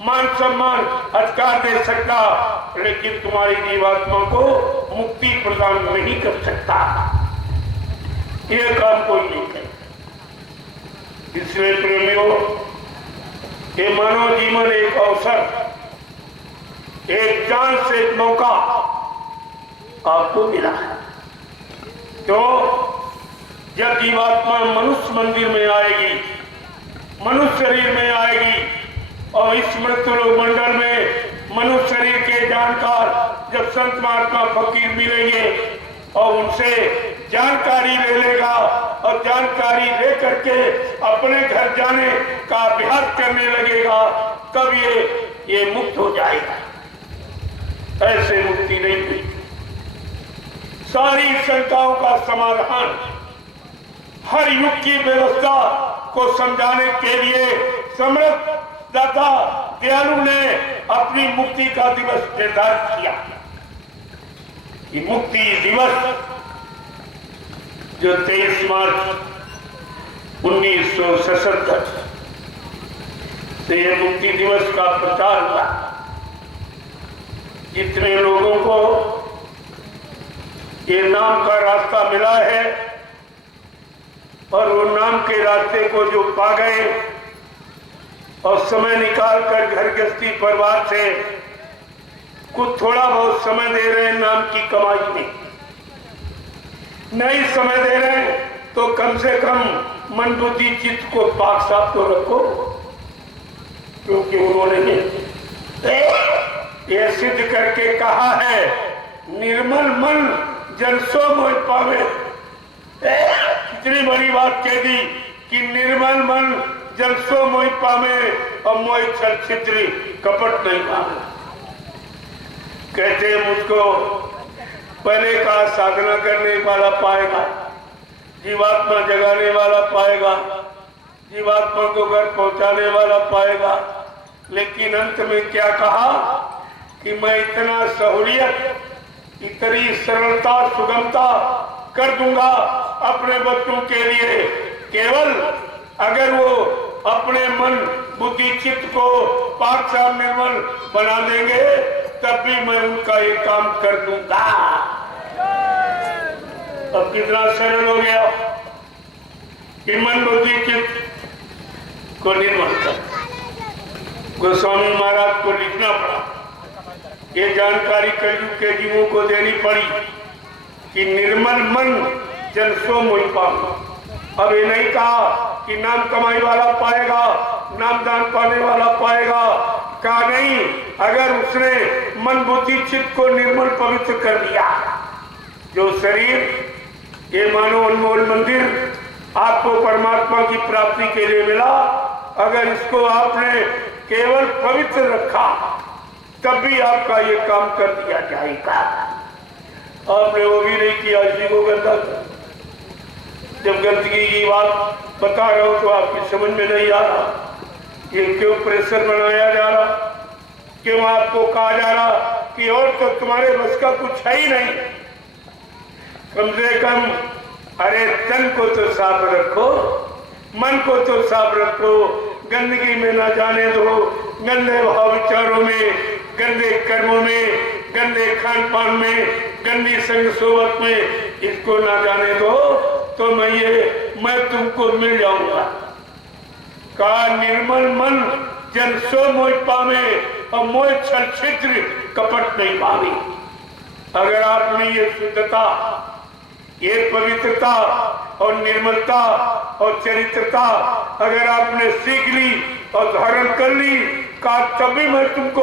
मान सम्मान अधिकार दे सकता, लेकिन तुम्हारी जीवात्मा को मुक्ति प्रदान नहीं कर सकता। ये काम कोई नहीं करे। इसलिए प्रेमियों, ये मानव जीवन एक अवसर, एक चांस, एक मौका आपको मिला है। तो जब जीवात्मा मनुष्य मंदिर में आएगी, मनुष्य शरीर में आएगी और इस मृत्युलोक मंडल में मनुष्य शरीर के जानकार जब संत महात्मा फकीर मिलेंगे और उनसे जानकारी ले लेगा और जानकारी ले करके अपने घर जाने का अभ्यास करने लगेगा, तब ये मुक्त हो जाएगा। ऐसे मुक्ति नहीं हुई। सारी शंकाओं का समाधान हर युग की व्यवस्था को समझाने के लिए समर्थ दाता दयालु ने अपनी मुक्ति का दिवस निर्धारित किया। कि मुक्ति दिवस जो 23 मार्च 1977 से ये मुक्ति दिवस का प्रचार हुआ। जितने लोगों को ये नाम का रास्ता मिला है और वो नाम के रास्ते को जो पा गए और समय निकाल कर घर गृहस्थी परिवार से कुछ थोड़ा बहुत समय दे रहे हैं नाम की कमाई में, नहीं समय दे रहे हैं तो कम से कम मन बुद्धि चित्त को पाक साफ तो रखो, क्योंकि उन्होंने ये सिद्ध करके कहा है निर्मल मन जन सो मोह पावे। कितनी बड़ी बात कह दी कि निर्मल मन जन सो मोह पावे और मोह छल छिद्री कपट नहीं पावे। कहते मुझको पहले कहा साधना करने वाला पाएगा, जीवात्मा जगाने वाला पाएगा, जीवात्मा को घर पहुंचाने वाला पाएगा, लेकिन अंत में क्या कहा कि मैं इतना सहूलियत, इतनी सरलता सुगमता कर दूंगा अपने बच्चों के लिए, केवल अगर वो अपने मन बुद्धि चित्त को पाक साफ निर्मल बना देंगे तब भी मैं उनका ये काम कर दूंगा। अब कितना सरल हो गया कि मन बुद्धि चित्त को निर्मल कर। गोस्वामी महाराज को लिखना पड़ा, ये जानकारी कलयुग के जीवों को देनी पड़ी कि निर्मल मन जन सो मोह पावे। अब ये नहीं कहा कि नाम कमाई वाला पाएगा, नाम दान पाने वाला पाएगा, कहा नहीं, अगर उसने मन बुद्धि चित्त को निर्मल पवित्र कर दिया, जो शरीर ये मानो अनमोल मंदिर आपको परमात्मा की प्राप्ति के लिए मिला, अगर इसको आपने केवल पवित्र रखा तब भी आपका ये काम कर दिया जाएगा। आपने वो भी नहीं किया, इसी को गंदा कर। जब गंदगी की बात बता रहा हूं तो आपकी समझ में नहीं आ रहा ये क्यों प्रेशर बनाया जा रहा, क्यों आपको कहा जा रहा कि और तो तुम्हारे बस का कुछ है ही नहीं। कम से कम अरे तन को तो साफ रखो, मन को तो साफ रखो, गंदगी में ना जाने दो, गंदे भाव विचारों में, गंदे कर्मों में, गंदे खान पान में, गंदी संग सोबत में इसको ना जाने दो, तो मैं तुमको मिल जाऊंगा। कहा निर्मल मन जन सो मोह पावे और मोह छल छिद्र कपट नहीं पावे। अगर आपने ये शुद्धता, ये पवित्रता और निर्मलता और चरित्रता अगर आपने सीख ली और धारण कर ली, कहा तभी मैं तुमको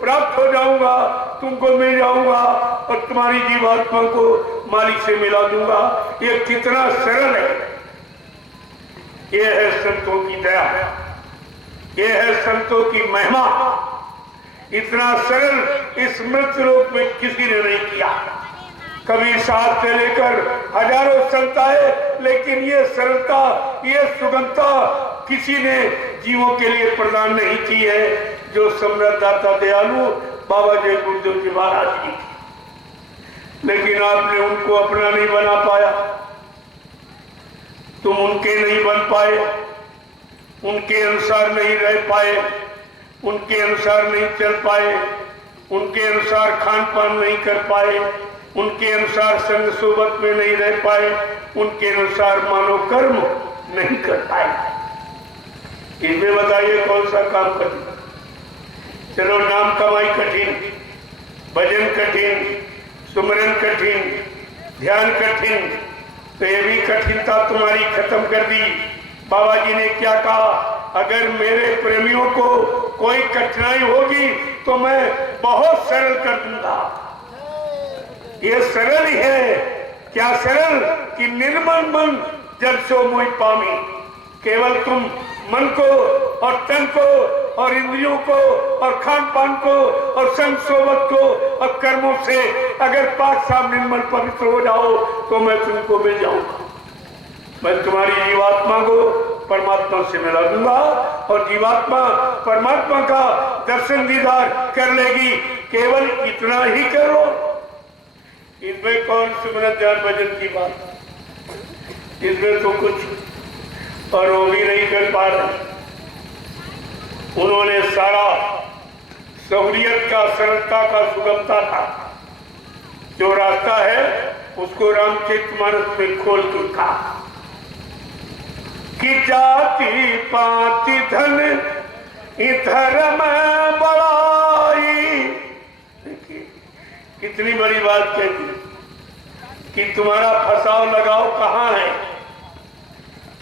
प्राप्त हो जाऊंगा, तुमको मिल जाऊंगा और तुम्हारी जीवात्मा को मालिक से मिला दूंगा। ये कितना सरल है। ये है संतों की दया, ये है संतों की महिमा। इतना सरल इस मृत्यु लोक में किसी ने नहीं किया। कभी 7 से लेकर हजारों संत आए, लेकिन ये सरलता, ये सुगमता किसी ने जीवों के लिए प्रदान नहीं की है जो सम्राट दाता दयालु बाबा जय गुरुदेव जी महाराज जी। लेकिन आपने उनको अपना नहीं बना पाया, तुम उनके नहीं बन पाए, उनके अनुसार नहीं रह पाए, उनके अनुसार नहीं चल पाए, उनके अनुसार खान पान नहीं कर पाए, उनके अनुसार संग सोबत में नहीं रह पाए, उनके अनुसार मानव कर्म नहीं कर पाए। इसमें बताइए कौन सा काम कठिन? चलो नाम कमाई कठिन, भजन कठिन, सुमरन कठिन, ध्यान कठिन, तो ये भी कठिनता तुम्हारी खत्म कर दी। बाबा जी ने क्या कहा, अगर मेरे प्रेमियों को कोई कठिनाई होगी तो मैं बहुत सरल कर दूंगा। ये सरल ही है। क्या सरल? कि निर्मल मन जब सो मोहि पामी। केवल तुम मन को और तन को और इंद्रियों को और खान पान को और संग सोबत को और कर्मों से अगर पाक साफ निर्मल पवित्र हो जाओ तो मैं तुमको मिल जाऊंगा। मैं तुम्हारी जीवात्मा को परमात्मा से मिला दूंगा और जीवात्मा परमात्मा का दर्शन दीदार कर लेगी। केवल इतना ही करो। इसमें कौन सुमरन ध्यान भजन की बात? इसमें तो कुछ और वो भी नहीं कर पा रहे। उन्होंने सारा सहूलियत का, सरलता का, सुगमता का जो रास्ता है उसको रामचरितमानस में खोल के कहा कि जाति पाति धन धर्म बड़ाई। कितनी बड़ी बात कहती कि तुम्हारा फसाव लगाओ कहाँ है?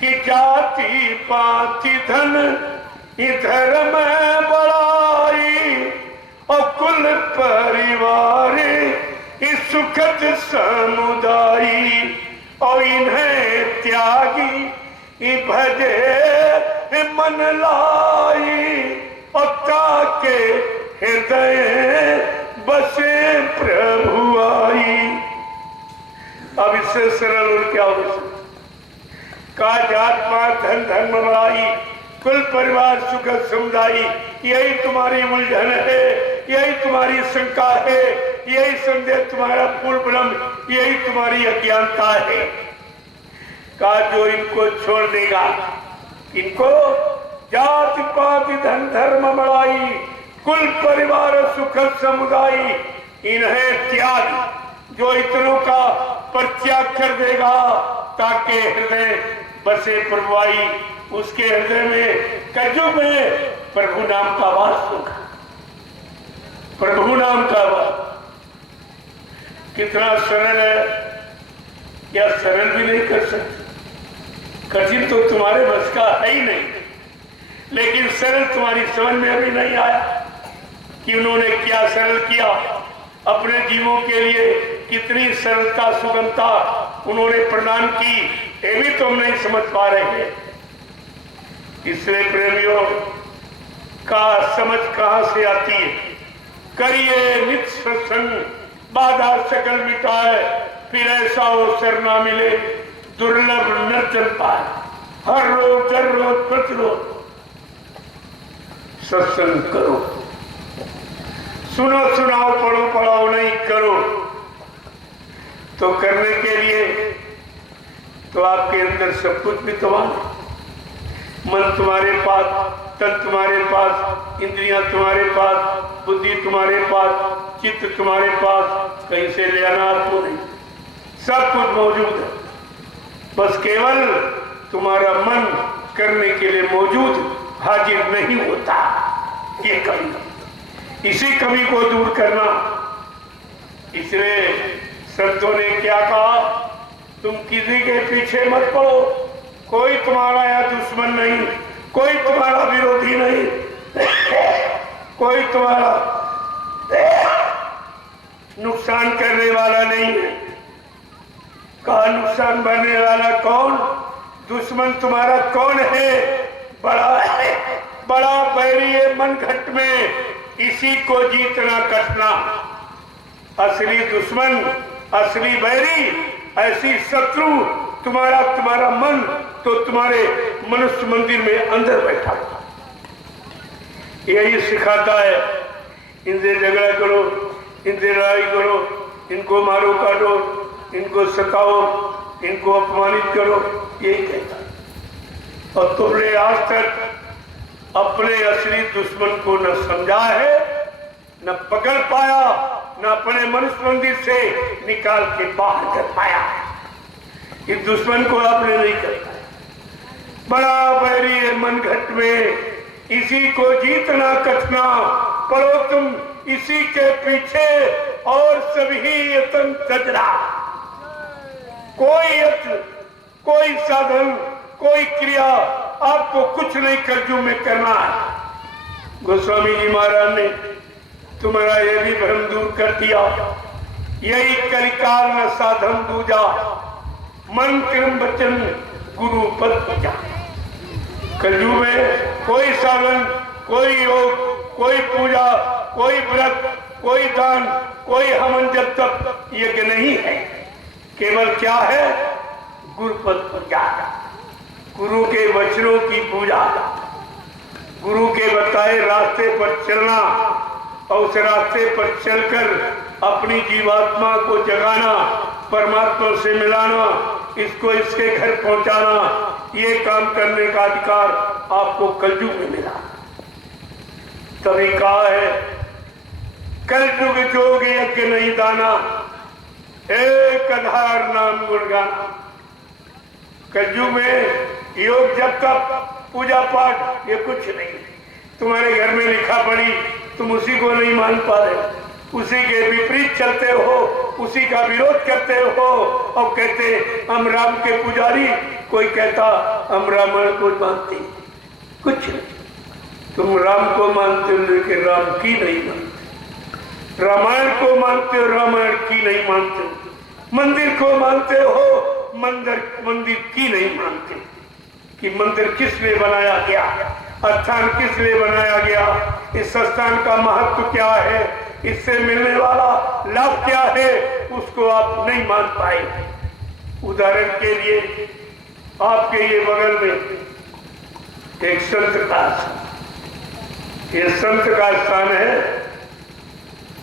कि जाति पाति धन धर्म बड़ाई और कुल परिवार सुखद समुदाय और इन्हें त्यागी भजे मन लाई और ताके हृदय बसे प्रभु आई। अब इससे सरल और क्या हो सकता? का जात पात धन धर्म बड़ाई कुल परिवार सुखद समुदाय, यही तुम्हारी उलझन है, यही तुम्हारी शंका है, यही संदेह तुम्हारा पूर्ण ब्रह्म, यही तुम्हारी अज्ञानता है। का जो इनको छोड़ देगा, इनको जाति पाति धन धर्म बड़ाई कुल परिवार सुखद समुदाय इन्हें त्याग, जो इतनों का परित्याग कर देगा ताकि हृदय बसे प्रभु आई। उसके हृदय में कजु में प्रभु नाम का वास होगा। प्रभु नाम का वास कितना सरल है, या सरल भी नहीं कर सकते। कठिन तो तुम्हारे बस का है ही नहीं, लेकिन सरल तुम्हारी समझ में अभी नहीं आया कि उन्होंने क्या सरल किया। अपने जीवों के लिए कितनी सरलता सुगमता उन्होंने प्रदान की, ये भी तुम नहीं समझ पा रहे हैं। इसलिए प्रेमियों का समझ कहां से आती है? करिए नित्य सत्संग, बाधा सकल मिटाए, फिर ऐसा अवसर ना मिले दुर्लभ न चल पाए। हर रोज हर रोज प्रतिरोध सत्संग करो, सुनो सुनाओ, पढ़ो पढ़ाओ नहीं करो। तो करने के लिए तो आपके अंदर सब कुछ विद्यमान है। मन तुम्हारे पास, तन तुम्हारे पास, इंद्रियां तुम्हारे पास, बुद्धि तुम्हारे पास, चित्त तुम्हारे पास, कहीं से ले आना आपको नहीं, सब कुछ मौजूद है। बस केवल तुम्हारा मन करने के लिए मौजूद, हाजिर नहीं होता। ये कमी, इसी कमी को दूर करना। इसलिए संतों ने क्या कहा, तुम किसी के पीछे मत पड़ो। कोई तुम्हारा यहाँ दुश्मन नहीं, कोई तुम्हारा विरोधी नहीं, कोई तुम्हारा नुकसान करने वाला नहीं है। कहा नुकसान करने वाला कौन? दुश्मन तुम्हारा कौन है? बड़ा बैरी है मन घट में, इसी को जीतना कटना। असली दुश्मन, असली बैरी, ऐसी शत्रु तुम्हारा मन तो तुम्हारे मनुष्य मंदिर में अंदर बैठा हुआ। यही सिखाता है, इनसे झगड़ा करो, इनसे लड़ाई करो, इनको मारो काटो, इनको सताओ, इनको अपमानित करो, यही कहता है। और तुमने आज तक अपने असली दुश्मन को न समझा है, न पकड़ पाया, न अपने मनुष्य मंदिर से निकाल के बाहर कर पाया। इस दुश्मन को आपने नहीं कर पाया। बड़ा बैरी है मनघट में, इसी को जीतना कथना, पढ़ो तुम इसी के पीछे और सभी यत्न सजरा। कोई यत्न, कोई साधन, कोई क्रिया आपको कुछ नहीं कलयुग में करना है। गोस्वामी जी महाराज ने तुम्हारा ये भी भ्रम दूर कर दिया। यही कलिकाल न साधन दूजा, मन क्रम वचन गुरु पद पूजा। कलयुग में कोई साधन, कोई योग, कोई पूजा, कोई व्रत, कोई दान, कोई हवन जब तक यज्ञ नहीं है। केवल क्या है? गुरु पद पूजा, गुरु के वचनों की पूजा, गुरु के बताए रास्ते पर चलना और उस रास्ते पर चलकर अपनी जीवात्मा को जगाना, परमात्मा से मिलाना, इसको इसके घर पहुंचाना, ये काम करने का अधिकार आपको कलयुग में मिला। तभी कहा है कलयुग जोग यज्ञ नहीं दाना, एक आधार नाम गुणगाना। कलयुग में योग जब तक, पूजा पाठ ये कुछ नहीं। तुम्हारे घर में लिखा पड़ी, तुम उसी को नहीं मान पा रहे, उसी के विपरीत चलते हो, उसी का विरोध करते हो और कहते हम राम के पुजारी। कोई कहता हम रामायण को मानते, कुछ नहीं। तुम राम को मानते हो लेकिन राम की नहीं मानते, रामायण को मानते हो, रामायण की नहीं मानते, मंदिर को मानते हो, मंदिर की नहीं मानते कि मंदिर किस लिए बनाया गया, स्थान किस लिए बनाया गया, इस स्थान का महत्व क्या है, इससे मिलने वाला लाभ क्या है, उसको आप नहीं मान पाए। उदाहरण के लिए आपके ये बगल में एक संत का, ये संत का स्थान है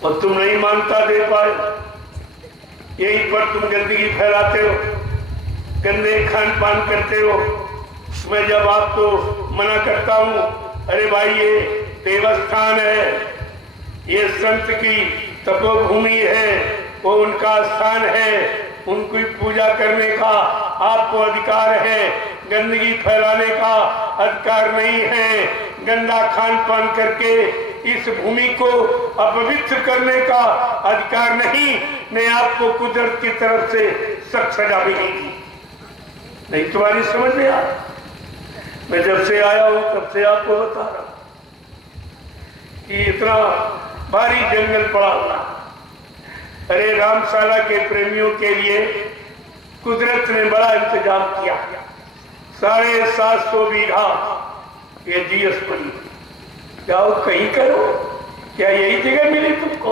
और तुम नहीं मानता दे पाए। यहीं पर तुम गंदगी फैलाते हो, गंदे खान पान करते हो। मैं जब आपको मना करता हूं, अरे भाई ये देवस्थान है, ये संत की तपोभूमि है, वो उनका स्थान है, उनकी पूजा करने का आपको अधिकार है, गंदगी फैलाने का अधिकार नहीं है। गंदा खान पान करके इस भूमि को अपवित्र करने का अधिकार नहीं। मैं आपको कुदरत की तरफ से सख्त सजा मिलेगी। नहीं तुम्हारी समझ में आ, मैं जब से आया हूं तब से आपको बता रहा हूं कि इतना भारी जंगल पड़ा हुआ। अरे रामशाला के प्रेमियों के लिए कुदरत ने बड़ा इंतजाम किया। 750 बीघा ये जीएस पड़ी, जाओ कहीं करो। क्या यही जगह मिली तुमको?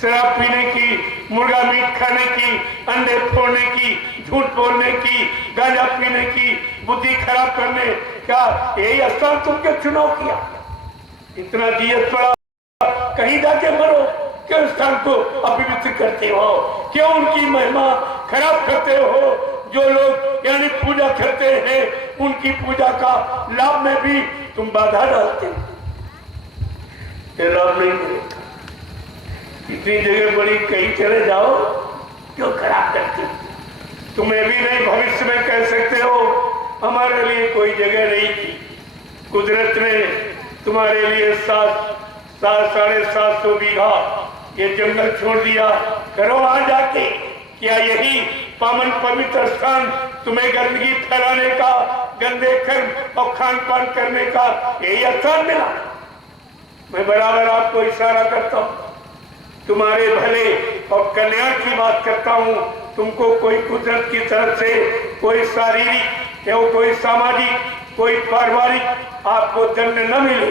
शराब पीने की, मुर्गा मीट खाने की, अंडे फोड़ने की, झूठ बोलने की, गांजा पीने की, बुद्धि खराब करने, क्या यही स्थान तुमके चुनाव किया? इतना जीएस पड़ा, कहीं जाके मरो। क्यों स्थान को अपवित्र करते हो? क्यों उनकी महिमा खराब करते हो? जो लोग यानी पूजा करते हैं, उनकी पूजा का लाभ में भी तुम बाधा डालते हो। ये लाभ नहीं मिलेगा। इतनी जगह बड़ी, कहीं चले जाओ, क्यों खराब करते हो? तुम्हें भी नहीं भविष्य में कह सकते हो हमारे लिए कोई जगह नहीं थी, कुदरत ने तुम्हारे लिए 750 बीघा ये जंगल छोड़ दिया। करो वहां जाके। क्या यही पावन पवित्र स्थान तुम्हें गंदगी फैलाने का, गंदे कर्म और खान पान करने का यही स्थान मिला? मैं बराबर आपको इशारा करता हूं, तुम्हारे भले और कल्याण की बात करता हूं। तुमको कोई कुदरत की तरफ से कोई शारीरिक या कोई सामाजिक, कोई पारिवारिक आपको दंड न मिले,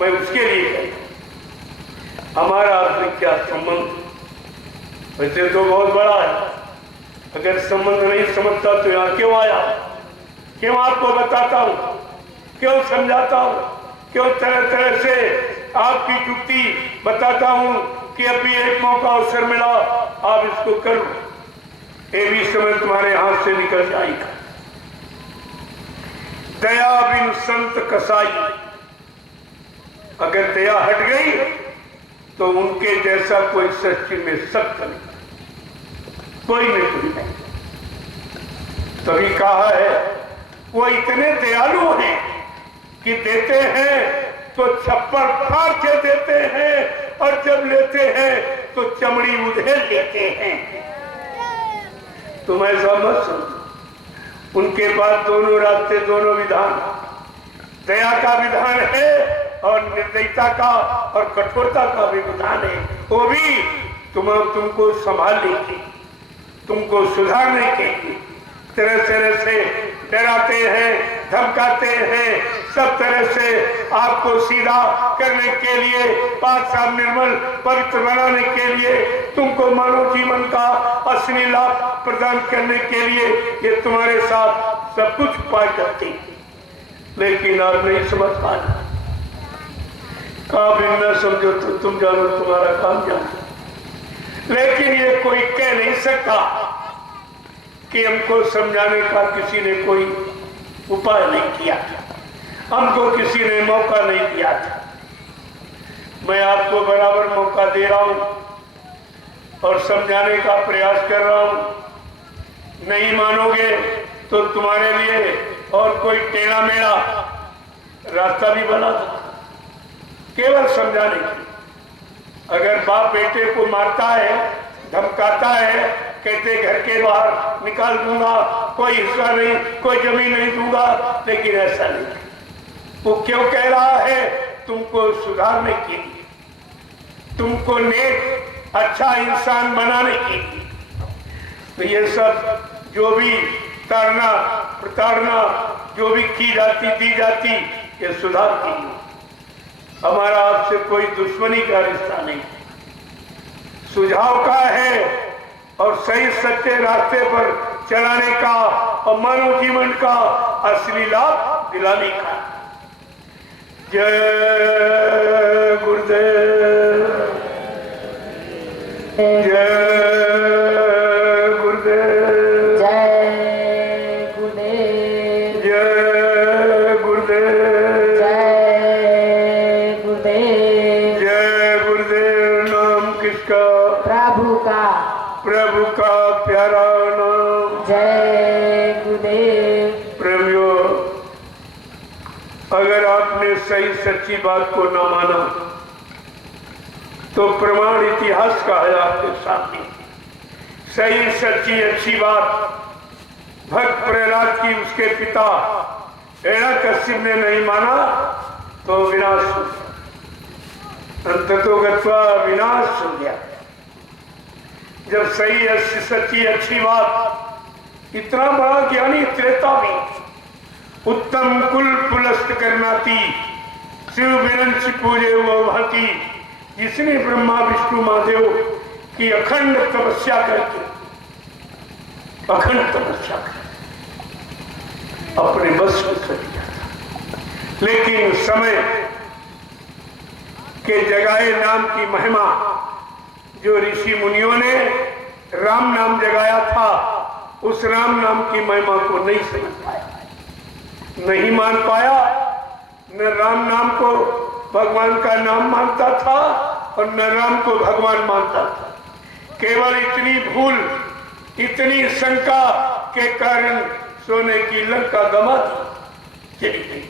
मैं उसके लिए कहता हूं। हमारा आपसे क्या संबंध? वैसे तो बहुत बड़ा है, अगर संबंध नहीं समझता तो यहाँ क्यों आया? क्यों आपको बताता हूं, क्यों समझाता हूं, क्यों तरह तरह से आपकी युक्ति बताता हूं कि अभी एक मौका अवसर मिला, आप इसको करो। ये भी समय तुम्हारे हाथ से निकल जाएगा। दया बिन संत कसाई, अगर दया हट गई तो उनके जैसा कोई सच्ची में सत्य नहीं, कोई नहीं। तभी कहा है वो इतने दयालु हैं कि देते हैं तो छप्पर फाड़ के देते हैं और जब लेते हैं तो चमड़ी उधेड़ लेते हैं। तुम ऐसा मत समझो, उनके पास दोनों रास्ते, दोनों विधान, दया का विधान है और निर्दयता का और कठोरता का भी विधान है। वो भी तुमको संभालने की, तुमको सुधारने के लिए तरह तरह से डराते हैं, धमकाते हैं, सब तरह से आपको सीधा करने के लिए, पाक साफ निर्मल पवित्र बनाने के लिए, तुमको मानव जीवन का असली लाभ प्रदान करने के लिए ये तुम्हारे साथ सब कुछ उपाय करती है। लेकिन आप नहीं समझ पाना, कभी न समझो तो तुम जानो, तुम्हारा काम जानो। लेकिन ये कोई कह नहीं सकता कि हमको समझाने का किसी ने कोई उपाय नहीं किया था, हमको किसी ने मौका नहीं दिया था। मैं आपको बराबर मौका दे रहा हूं और समझाने का प्रयास कर रहा हूं। नहीं मानोगे तो तुम्हारे लिए और कोई टेढ़ा मेढ़ा रास्ता भी बना था केवल समझाने की। अगर बाप बेटे को मारता है, धमकाता है, कहते घर के बाहर निकाल दूंगा, कोई हिस्सा नहीं, कोई जमीन नहीं दूंगा, लेकिन ऐसा नहीं। वो क्यों कह रहा है? तुमको सुधारने के लिए, तुमको नेक अच्छा इंसान बनाने के लिए। तो ये सब जो भी ताड़ना प्रताड़ना जो भी की जाती दी जाती, ये सुधार के लिए। हमारा आपसे कोई दुश्मनी का रिश्ता नहीं, सुझाव का है और सही सच्चे रास्ते पर चलाने का और मानव जीवन का असली लाभ दिलाने का। जय गुरुदेव, जय गुरुदेव, जय गुरुदेव, जय गुरुदेव, जय गुरुदेव, जय गुरुदेव। नाम किसका? प्रभु का, प्रभु का प्यारा नाम। जय गुरुदेव। प्रेमियों, अगर आपने सही सच्ची बात को न माना तो प्रमाण इतिहास का है आपके सामने। सही सच्ची अच्छी बात भक्त प्रहलाद की उसके पिता हिरण्यकश्यप ने नहीं माना तो विनाश हो गया, अंततोगत्वा विनाश हो गया। जब सही सच्ची अच्छी बात, इतना बड़ा ज्ञानी त्रेता में उत्तम कुल पुलस्त करनाती शिव विरंश पूजे वो भाती, जिसने ब्रह्मा विष्णु महादेव की अखंड तपस्या करके, अखंड तपस्या करके अपने बस में कर दिया था। लेकिन समय के जगाए नाम की महिमा, जो ऋषि मुनियों ने राम नाम जगाया था, उस राम नाम की महिमा को नहीं समझ पाया, नहीं मान पाया। न राम नाम को भगवान का नाम मानता था और न राम को भगवान मानता था। केवल इतनी भूल, इतनी शंका के कारण सोने की लंका गमा चली गई,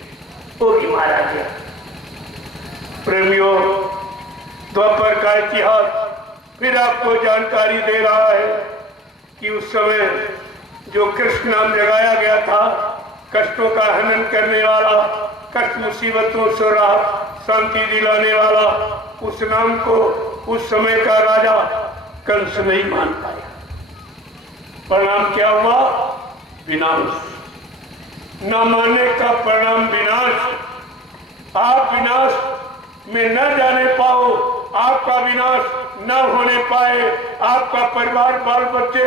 वो भी मारा गया। प्रेमियों, द्वापर का इतिहास फिर आपको जानकारी दे रहा है कि उस समय जो कृष्ण नाम जगाया गया था, कष्टों का हनन करने वाला, कष्ट मुसीबतों से राहत शांति दिलाने वाला, उस नाम को उस समय का राजा कंस नहीं मान पाया। परिणाम क्या हुआ? विनाश। न मानने का परिणाम विनाश। आप विनाश में न जाने पाओ, आपका विनाश न होने पाए, आपका परिवार बाल बच्चे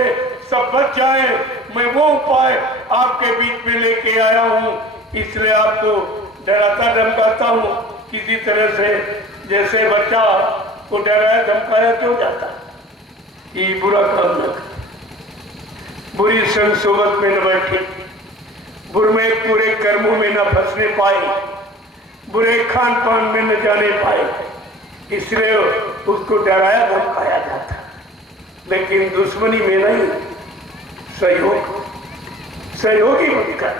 सब बच जाए, मैं वो उपाय आपके बीच में लेके आया हूँ। इसलिए आपको डराता धमकाता हूँ किसी तरह से, जैसे बच्चा को डराया धमकाया क्यों जाता, ये बुरा काम न कर, बुरी संग सोबत में न बैठे, बुरे कर्मों में न फंसने पाए, बुरे खान पान में न जाने पाए, इसलिए उसको डराया धमकाया जाता। लेकिन दुश्मनी में नहीं, सहयोगी बनकर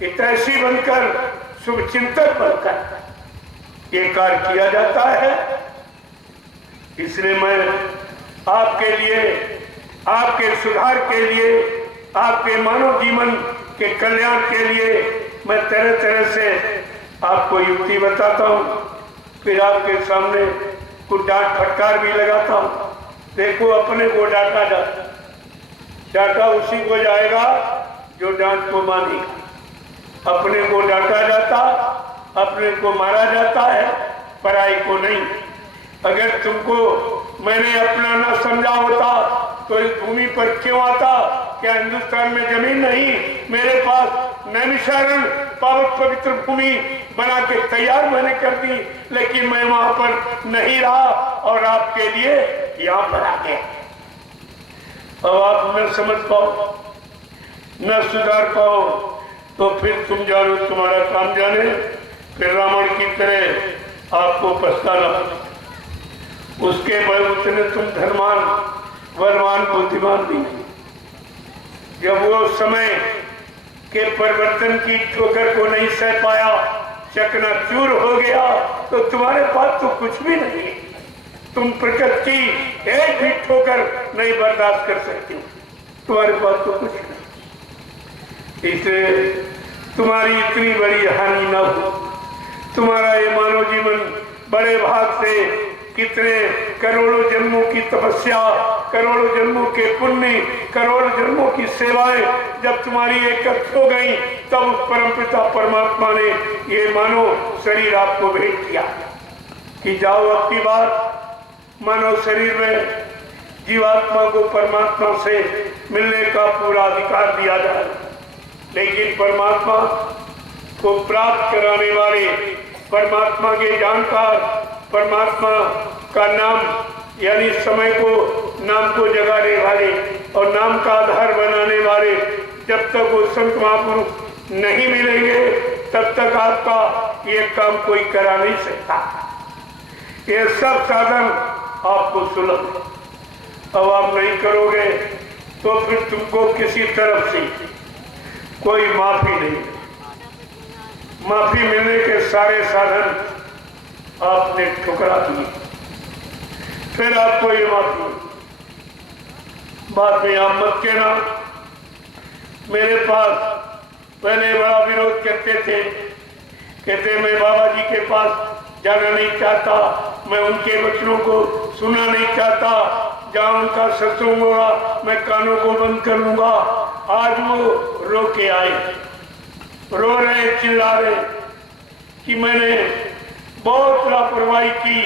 हितैषी बनकर, शुभ चिंतक बनकर ये कार्य किया जाता है। इसलिए मैं आपके लिए, आपके सुधार के लिए, आपके मानव जीवन के कल्याण के लिए मैं तरह तरह से आपको युक्ति बताता हूँ, फिर आपके सामने कुछ डांट फटकार भी लगाता हूँ। देखो, अपने को डांटा जाता, डांटा उसी को जाएगा जो डांट को मानेगा। अपने को डांटा जाता, अपने को मारा जाता है, पराई को नहीं। अगर तुमको मैंने अपना ना समझा होता तो इस भूमि पर क्यों आता? क्या हिंदुस्तान में जमीन नहीं? मेरे पास नैमिषारण्य पवित्र भूमि बना के तैयार मैंने कर दी, लेकिन मैं वहां पर नहीं रहा और आपके लिए यहाँ पर आ गया। अब आप न समझ पाओ, न सुधार पाओ, तो फिर तुम जानो, तुम्हारा काम जाने, फिर रावण की तरह आपको पछताना। उसके बाद उतने तुम धर्मान, बलवान, बुद्धिमान भी नहीं। जब वो समय के परिवर्तन की ठोकर को नहीं सह पाया, चकनाचूर हो गया, तो तुम्हारे पास तो कुछ भी नहीं। तुम प्रकृति की एक भी ठोकर नहीं बर्दाश्त कर सकती, तुम्हारे पास तो कुछ नहीं। इसलिए तुम्हारी इतनी बड़ी हानि न हो। तुम्हारा ये मानव जीवन बड़े भाग से कितने करोड़ों जन्मों की तपस्या, करोड़ों जन्मों के पुण्य, करोड़ों जन्मों की सेवाएं जब तुम्हारी एकत्र हो गई, तब उस परमपिता परमात्मा ने ये मानव शरीर आपको भेंट किया कि जाओ, अब की बार मानव शरीर में जीवात्मा को परमात्मा से मिलने का पूरा अधिकार दिया जाए। लेकिन परमात्मा को प्राप्त कराने वाले, परमात्मा के जानकार, परमात्मा का नाम यानी समय को, नाम को जगाने वाले और नाम का आधार बनाने वाले, जब तक वो संत महापुरुष नहीं मिलेंगे, तब तक आपका ये काम कोई करा नहीं सकता। ये सब साधन आपको सुलभ है। अब आप नहीं करोगे तो फिर तुमको किसी तरफ से कोई माफी नहीं। माफी मिलने के सारे साधन आपने ठुकरा दिए, फिर आपको ये माफी। बाद में आप मत कहना, मेरे पास पहले बड़ा विरोध करते थे, कहते मैं बाबा जी के पास जाना नहीं चाहता, मैं उनके वचनों को सुनना नहीं चाहता, जहाँ उनका सत्संग होगा मैं कानों को बंद कर लूंगा। आज वो रो के आए, रो रहे, चिल्ला रहे कि मैंने बहुत लापरवाही की,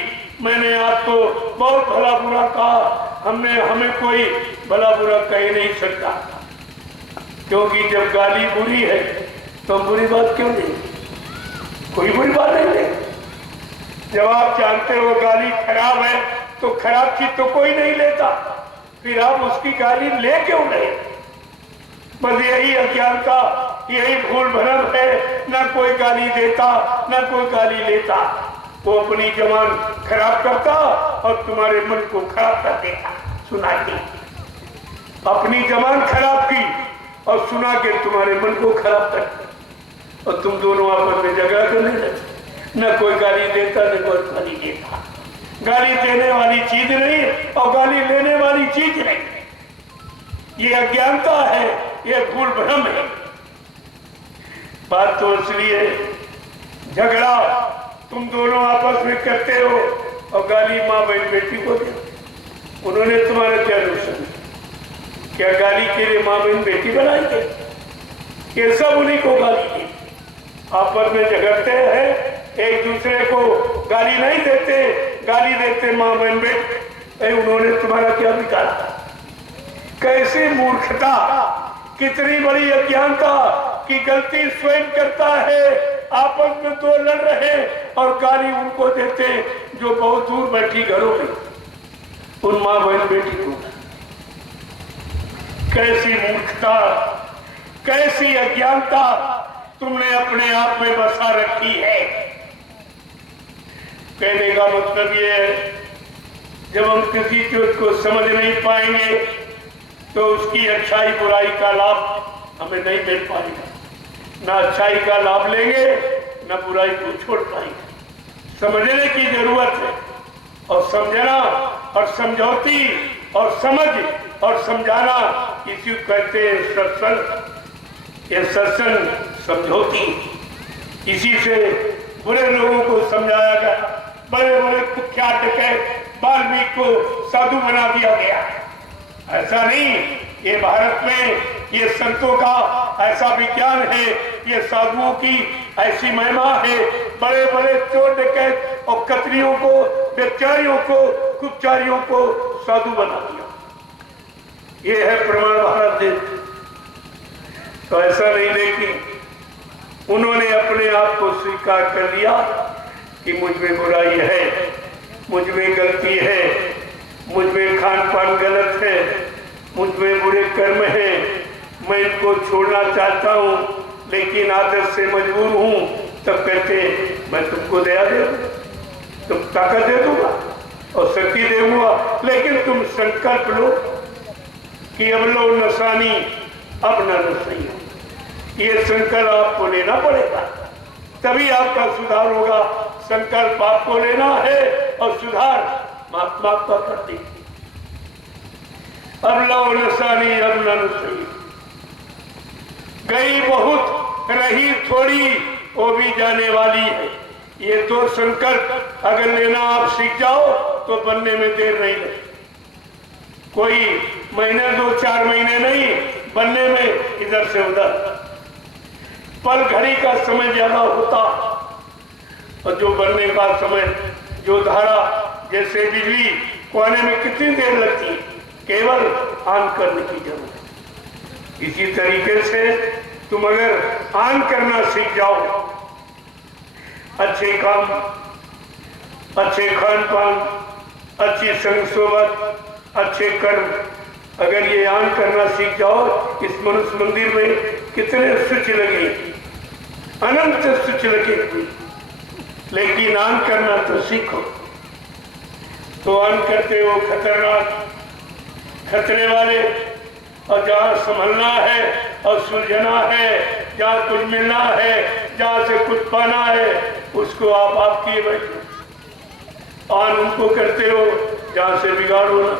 मैंने आपको बहुत भला बुरा कहा। हमें कोई भला बुरा कह नहीं सकता, क्योंकि जब गाली बुरी है तो बुरी बात क्यों नहीं, कोई बुरी बात नहीं है। जब आप जानते हो गाली खराब है तो खराब चीज तो कोई नहीं लेता, फिर आप उसकी गाली ले क्यों नहीं? बस यही अज्ञानता, यही भूल भ्रम है। ना कोई गाली देता, ना कोई गाली लेता, वो अपनी जबान खराब करता और तुम्हारे मन को खराब कर देता, सुना के। अपनी जबान खराब की और सुना के तुम्हारे मन को खराब करता, और तुम दोनों आपस में झगड़ा करने लगे। न कोई गाली देता, न कोई गाली देता। गाली देने वाली चीज नहीं और गाली लेने वाली चीज नहीं। ये अज्ञानता है, ये भूल भ्रम है। बात तो इसलिए झगड़ा तुम दोनों आपस में करते हो और गाली माँ बहन बेटी को दे। उन्होंने तुम्हारा क्या नुकसान, क्या गाली के लिए माँ बहन बेटी बनाई थे? ये सब उन्हीं को गाली दी। आपस में झगड़ते हैं, एक दूसरे को गाली नहीं देते, गाली देते माँ बहन बेटे। उन्होंने तुम्हारा क्या बिगाड़ा? कैसी मूर्खता, कितनी बड़ी अज्ञानता की गलती स्वयं करता है। आपस में दो लड़ रहे और गाली उनको देते जो बहुत दूर बैठी घरों में, उन माँ बहन बेटी को। कैसी मूर्खता, कैसी अज्ञानता तुमने अपने आप में बसा रखी है। कहने का मतलब ये है, जब हम किसी चीज को समझ नहीं पाएंगे तो उसकी अच्छाई बुराई का लाभ हमें नहीं मिल पाएगा। ना अच्छाई का लाभ लेंगे, न बुराई को छोड़ पाएंगे। समझने की जरूरत है, और समझना और समझौती और समझ और समझाना, इसी को कहते हैं सत्संग। ये सत्संग समझौती, इसी से बुरे लोगों को समझाया गया। बड़े बड़े कुख्यात डकैत वाल्मीकि को साधु बना दिया गया। ऐसा नहीं, ये भारत में ये संतों का ऐसा विज्ञान है, ये साधुओं की ऐसी महिमा है। बड़े बड़े चोर डकैत और कतरियों को, व्यभिचारियों को, कुचारियों को साधु बना दिया। ये है प्रमाण भारत देश। तो ऐसा नहीं, लेकिन उन्होंने अपने आप को स्वीकार कर लिया कि मुझ में बुराई है, मुझ में गलती है, मुझ में खान पान गलत है, मुझ में बुरे कर्म है, मैं इनको छोड़ना चाहता हूँ, लेकिन आदत से मजबूर हूँ। तब कहते मैं तुमको दया दे दूँ, तुम ताकत दे दूंगा और शक्ति दे दूंगा, लेकिन तुम संकल्प लो कि अब लो नसानी अब न नसाई। ये संकल्प आपको लेना पड़ेगा, तभी आपका सुधार होगा। संकल्प आपको लेना है और सुधार महात्मा का करती। अब लो नसानी अब न नसाई, गई बहुत रही थोड़ी, वो भी जाने वाली है। ये दो संकल्प अगर लेना आप सीख जाओ तो बनने में देर नहीं लगती। कोई महीने 2-4 महीने नहीं, बनने में इधर से उधर पल घड़ी का समय ज्यादा होता, और जो बनने का समय, जो धारा, जैसे बिजली को आने में कितनी देर लगती है, केवल ऑन करने की जरूरत है। इसी तरीके से तुम अगर ऑन करना सीख जाओ, अच्छे काम, अच्छे खान पान, अच्छी संग सोबत, अच्छे कर्म, अगर ये ऑन करना सीख जाओ, इस मनुष्य मंदिर में कितने स्विच लगे, अनंत स्विच लगे हुए, लेकिन ऑन करना तो सीखो। तो ऑन करते हो खतरनाक, खतरे वाले, और जहाँ संभलना है और सुलझना है, जहाँ कुछ मिलना है, जहाँ से कुछ पाना है, उसको आप किए बैठे। ऑन उनको करते हो जहाँ से बिगाड़ो ना।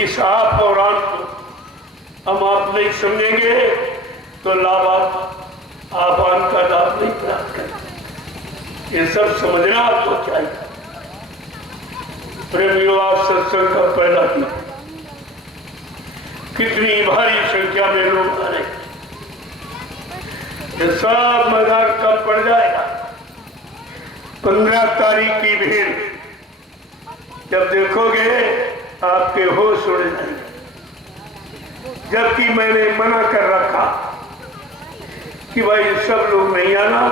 इस आप और आन को हम आप नहीं समझेंगे तो लाभ आप आन का लाभ नहीं प्राप्त करेंगे। ये सब समझना आपको चाहिए। प्रेमियों, आप सत्संग का पहला दिन कितनी भारी संख्या में लोग आ रहे, ये सब मैदान कम पड़ जाएगा। 15 तारीख की भीड़ जब देखोगे आपके होश उड़ जाएंगे। जबकि मैंने मना कर रखा कि भाई सब लोग नहीं आना,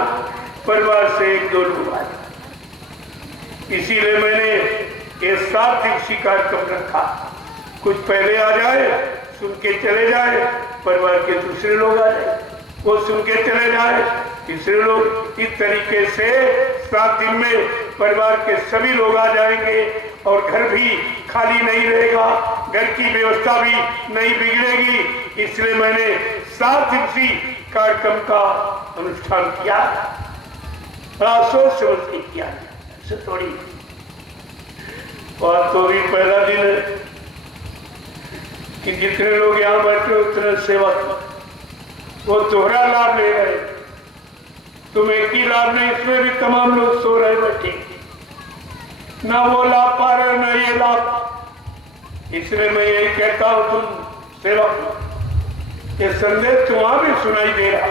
परिवार से 1-2 लोग आए। इसीलिए मैंने ये 7 दिवसीय कार्यक्रम रखा। कुछ पहले आ जाए, सुन के चले जाए, परिवार के दूसरे लोग आ जाए, वो सुन के चले जाए, तीसरे लोग। इस तरीके से 7 दिन में परिवार के सभी लोग आ जाएंगे और घर भी खाली नहीं रहेगा, घर की व्यवस्था भी नहीं बिगड़ेगी। इसलिए मैंने 7 दिवसीय कार्यक्रम का अनुष्ठान किया। बड़ा सोच समझ के किया, ऐसे थोड़ी। और तो भी पहला दिन है कि जितने लोग यहाँ बैठे उतने सेवा, वो दोहरा लाभ ले रहे। तुम एक ही लाभ नहीं, इसमें भी तमाम लोग सो रहे बैठे, ना वो लाभ पा रहे ना ये लाभ। इसलिए मैं यही कहता हूं, तुम सेवा करो। ये संदेश तो वहां भी सुनाई दे रहा,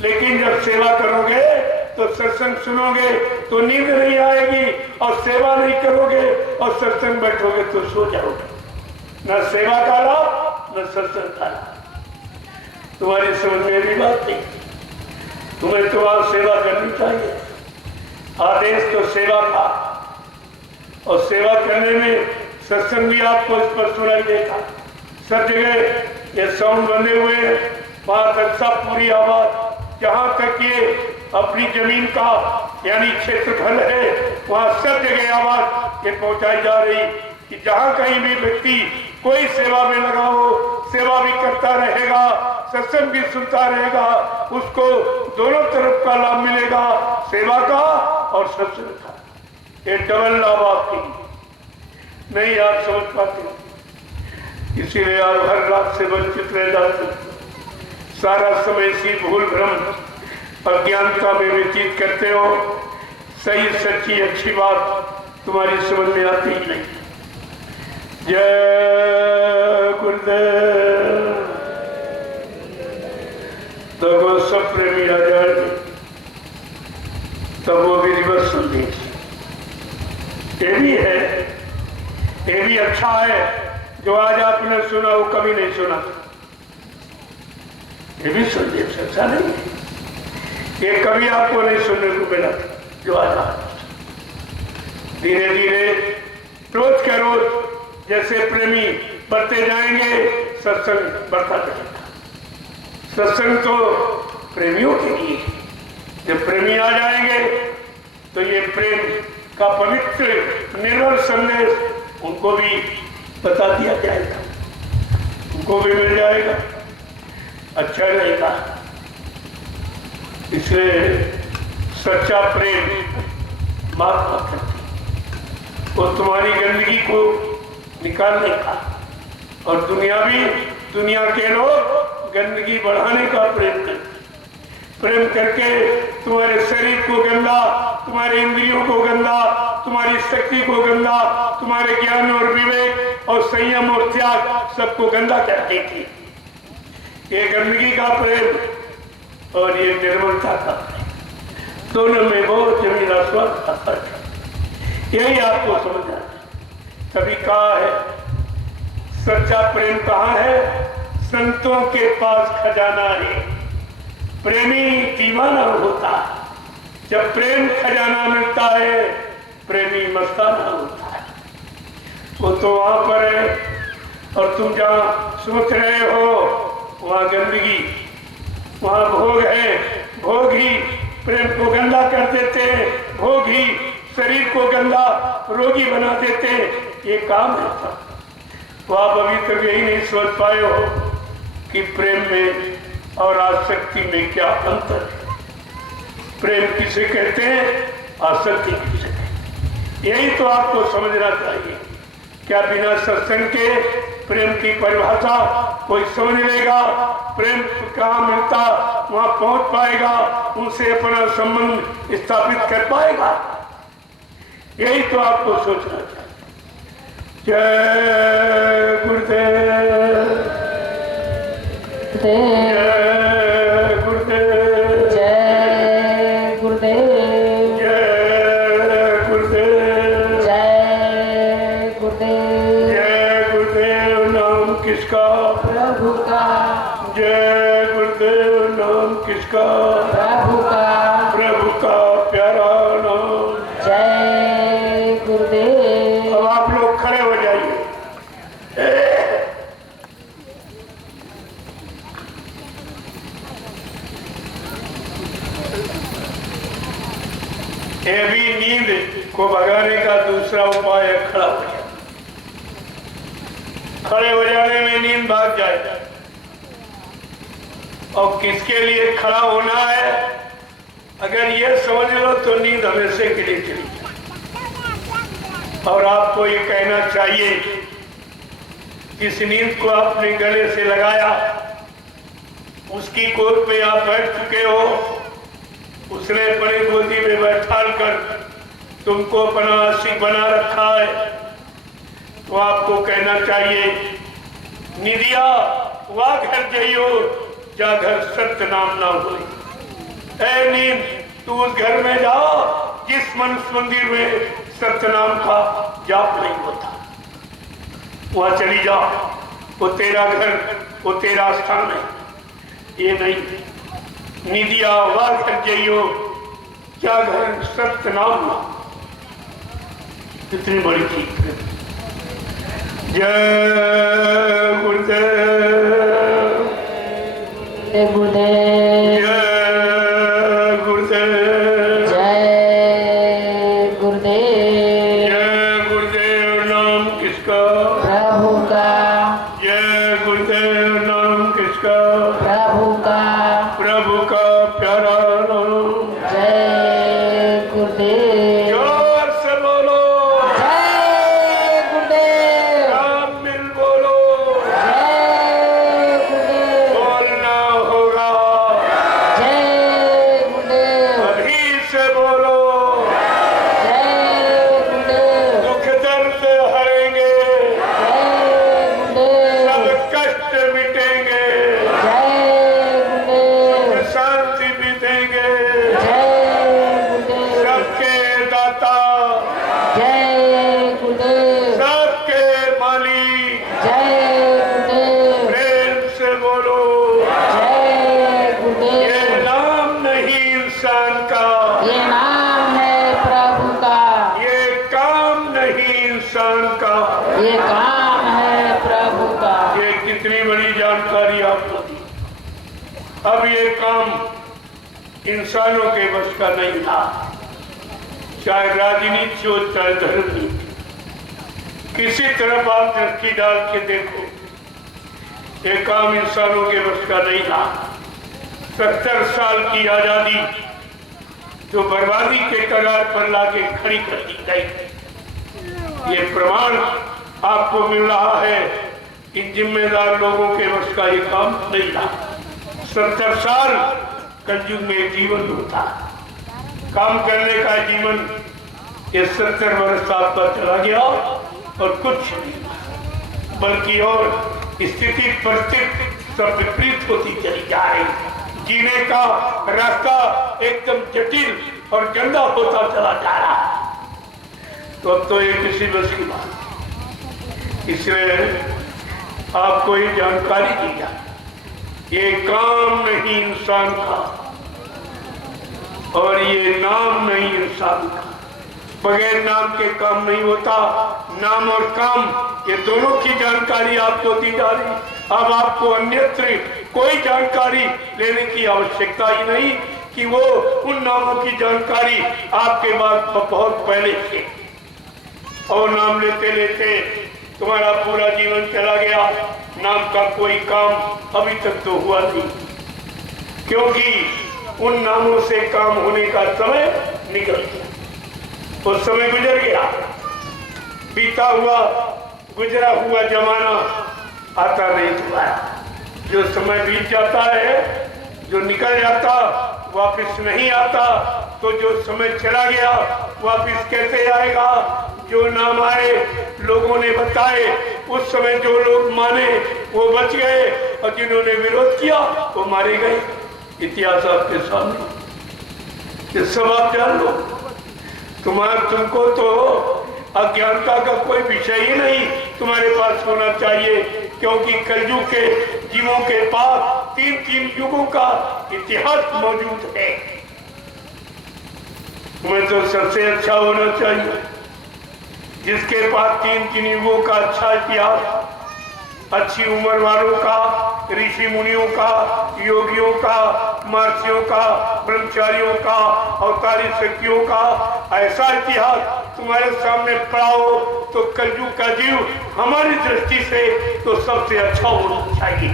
लेकिन जब सेवा करोगे तो सत्संग सुनोगे तो नींद नहीं आएगी, और सेवा नहीं करोगे और सत्संग बैठोगे तो सो जाओगे। न सेवा का लाभ न सत्संग का लाभ। तुम्हारी समझ में भी बात नहीं। तुम्हें तो आज सेवा करनी चाहिए। आदेश तो सेवा का, और सेवा करने में सत्संग भी आपको इस पर सुनाई देगा। सब जगह ये साउंड बने हुए हैं, वहां तक सब पूरी आवाज, जहां तक ये अपनी जमीन का यानी क्षेत्रफल है, वहां सब जगह आवाज ये पहुंचाई जा रही कि जहां कहीं भी व्यक्ति कोई सेवा में लगा हो, सेवा भी करता रहेगा, सत्संग भी सुनता रहेगा, उसको दोनों तरफ का लाभ मिलेगा, सेवा का और सत्संग का। ये डबल लाभ आपकी नहीं आप समझ पाते, इसीलिए आप हर लाभ से वंचित रह जाते, सारा समय इसी भूल भ्रम अज्ञानता में व्यतीत करते हो। सही सच्ची अच्छी बात तुम्हारी समझ में आती ही नहीं। जय गुरुदेव। तब वो सब प्रेमी आ जाएंगे, तब वो विधिवत संदेश ये भी है, ये भी अच्छा है जो आज आपने सुना वो कभी नहीं सुना। ये भी संदेश अच्छा नहीं है, ये कभी आपको नहीं सुनने को मिला जो आज धीरे धीरे रोज के रोज जैसे प्रेमी बढ़ते जाएंगे, सत्संग बढ़ता जाएगा। सत्संग तो प्रेमियों के लिए, जब प्रेमी आ जाएंगे तो ये प्रेम का पवित्र निर्मल संदेश उनको भी बता दिया जाएगा, उनको भी मिल जाएगा, अच्छा रहेगा। इसलिए सच्चा प्रेम महात्मा करती, वो तुम्हारी गंदगी को निकालने का, और दुनिया के लोग गंदगी बढ़ाने का प्रेम करते, प्रेम करके तुम्हारे शरीर को गंदा, तुम्हारे इंद्रियों को गंदा, तुम्हारी शक्ति को गंदा, तुम्हारे ज्ञान और विवेक और संयम और त्याग सबको गंदा कर देती। ये गंदगी का प्रेम और ये निर्मलता का प्रेम, दोनों में बहुत जमीन आसमान का फर्क है। यही आपको समझना है। कभी कहा है सच्चा प्रेम कहाँ है? संतों के पास खजाना है, प्रेमी दीवाना होता है। जब प्रेम खजाना मिलता है, प्रेमी मस्ताना होता है। वो तो वहां पर है और तुम जहां सोच रहे हो वहां गंदगी, वहां भोग है। भोग ही प्रेम को गंदा कर देते हैं, भोग ही शरीर को गंदा रोगी बना देते हैं। ये काम है। तो आप अभी तक यही नहीं समझ पाए हो कि प्रेम में और आसक्ति में क्या अंतर है। प्रेम किसे कहते हैं, आसक्ति किसे कहते हैं, यही तो आपको समझना चाहिए। क्या बिना सत्संग के प्रेम की परिभाषा कोई समझ लेगा? प्रेम कहाँ मिलता वहां पहुंच पाएगा, उनसे अपना संबंध स्थापित कर पाएगा? यही तो आपको सोचना चाहिए। जय गुरुदेव, जय गुरुदेव, जय गुरुदेव, जय गुरुदेव, जय गुरुदेव, जय गुरुदेव। नाम किसका? प्रभु का, जय गुरुदेव। नाम किसका? प्रभु का, प्रभु का प्यारा नाम। जय गुरुदेव। अब आप लोग खड़े हो जाइए। ये भी नींद को भगाने का दूसरा उपाय है, खड़ा हो जाए। खड़े हो जाने में नींद भाग जाए। और किसके लिए खड़ा होना है? अगर ये समझ लो तो नींद हमेशा के लिए चली जाए। और आपको ये कहना चाहिए, जिस नींद को आपने गले से लगाया उसकी गोद पे आप बैठ चुके हो, उसने अपनी गोदी में बैठाल कर तुमको अपना आशिक बना रखा है। तो आपको कहना चाहिए, निदिया वाह घर जाइयो जा घर सत्य नाम ना हो। ऐ नींद तू उस घर में जाओ जिस मनुष्य मंदिर में सत्य नाम का जाप नहीं होता, वहां चली जाओ। वो तेरा घर, वो तेरा स्थान है। ये नहीं, निदिया वाह कर जाइयो क्या घर सत्य नाम ना। इतनी बड़ी चीज है। जय गुरुदेव, जय गुरुदेव, जय गुरुदेव, जय गुरुदेव। जय गुरुदेव। नाम किसका? प्रभु का, जय गुरुदेव। नाम किसका? प्रभु वाली जय गुरुदेव। प्रेम से बोलो। जय गुरुदेव। ये नाम नहीं इंसान का, ये नाम है प्रभु का, ये काम नहीं इंसान का। ये काम है प्रभु का। ये कितनी बड़ी जानकारी आपको दी। अब ये काम इंसानों के बस का नहीं था, चाहे राजनीति हो चाहे धर्म नीति, किसी तरफ आप दृष्टि डाल के देखो, ये काम इंसानों के बस का नहीं था। 70 साल की आजादी जो बर्बादी के कगार पर लाके खड़ी कर दी गई, ये प्रमाण आपको मिल रहा है। इन जिम्मेदार लोगों के बस का ये काम नहीं था। 70 साल कलयुग में जीवन होता, काम करने का जीवन, ये 70 वर्ष आपका चला गया और कुछ नहीं, बल्कि और स्थिति परिस्थिति सब विपरीत होती चली जा रही। जीने का रास्ता एकदम जटिल और गंदा होता चला जा रहा है। तो अब तो ये किसी बस की बात, इसलिए आपको ये जानकारी दी जाए, ये काम नहीं इंसान का और ये नाम नहीं इंसान का। बगैर नाम के काम नहीं होता। नाम और काम ये दोनों की जानकारी आपको दी जा रही। अब आपको अन्यत्र कोई जानकारी लेने की आवश्यकता ही नहीं कि वो उन नामों की जानकारी आपके बाद बहुत पहले से, और नाम लेते लेते तुम्हारा पूरा जीवन चला गया, नाम का कोई काम अभी तक तो हुआ नहीं, क्योंकि उन नामों से काम होने का समय निकल गया, वो समय गुजर गया। बीता हुआ गुजरा हुआ जमाना आता नहीं दोबारा। जो समय बीत जाता है, जो निकल जाता वापस नहीं आता, तो जो समय चला गया वापस कैसे आएगा? जो नाम आए लोगों ने बताए, उस समय जो लोग माने वो बच गए और जिन्होंने विरोध किया वो मारे गए। इतिहास आपके सामने, ये सब आप जान लो। तुमको तो अज्ञानता का कोई विषय ही नहीं तुम्हारे पास होना चाहिए, क्योंकि कलयुग के जीवों के पास 3 युगों का इतिहास मौजूद है। तुम्हें तो सबसे अच्छा होना चाहिए जिसके पास 3 युगों का अच्छा इतिहास, अच्छी उम्र वालों का, ऋषि मुनियों का, योगियों का, महर्षियों का, ब्रह्मचारियों का, अवतारी शक्तियों का ऐसा इतिहास तुम्हारे सामने पड़ा हो, तो कलयुग का जीव हमारी दृष्टि से तो सबसे अच्छा होना चाहिए।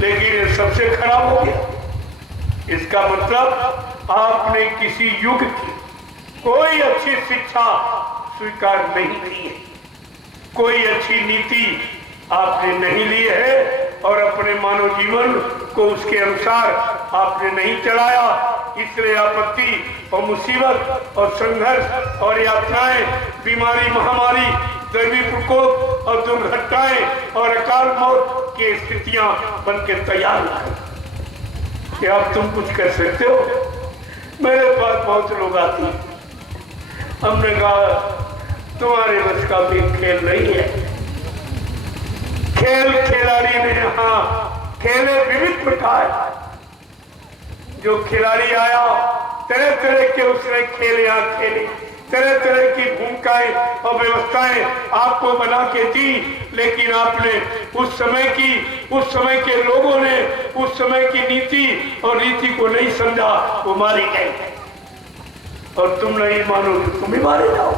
लेकिन ये सबसे खराब हो गया। इसका मतलब आपने किसी युग की कोई अच्छी शिक्षा स्वीकार नहीं की है, कोई अच्छी नीति आपने नहीं ली है, और अपने मानव जीवन को उसके अनुसार आपने नहीं चलाया। इसलिए आपत्ति और मुसीबत और संघर्ष और यात्राएं, बीमारी, महामारी, दैवी प्रकोप और दुर्घटनाएं और अकाल मौत की स्थितियां बनकर तैयार हैं। क्या अब तुम कुछ कर सकते हो? मेरे पास बहुत लोग आते हैं, हमने कहा तुम्हारे बस का भी खेल नहीं है। खेल खिलाड़ी ने हाँ खेले विविध प्रकार। जो खिलाड़ी आया तरह तरह के उसने खेल यहाँ खेले, तरह तरह की भूमिकाएं और व्यवस्थाएं आपको बना के दी, लेकिन आपने उस समय के लोगों ने उस समय की नीति और रीति को नहीं समझा, वो मारे गए। और तुम नहीं मानोगे, तुम ही मारे जाओ।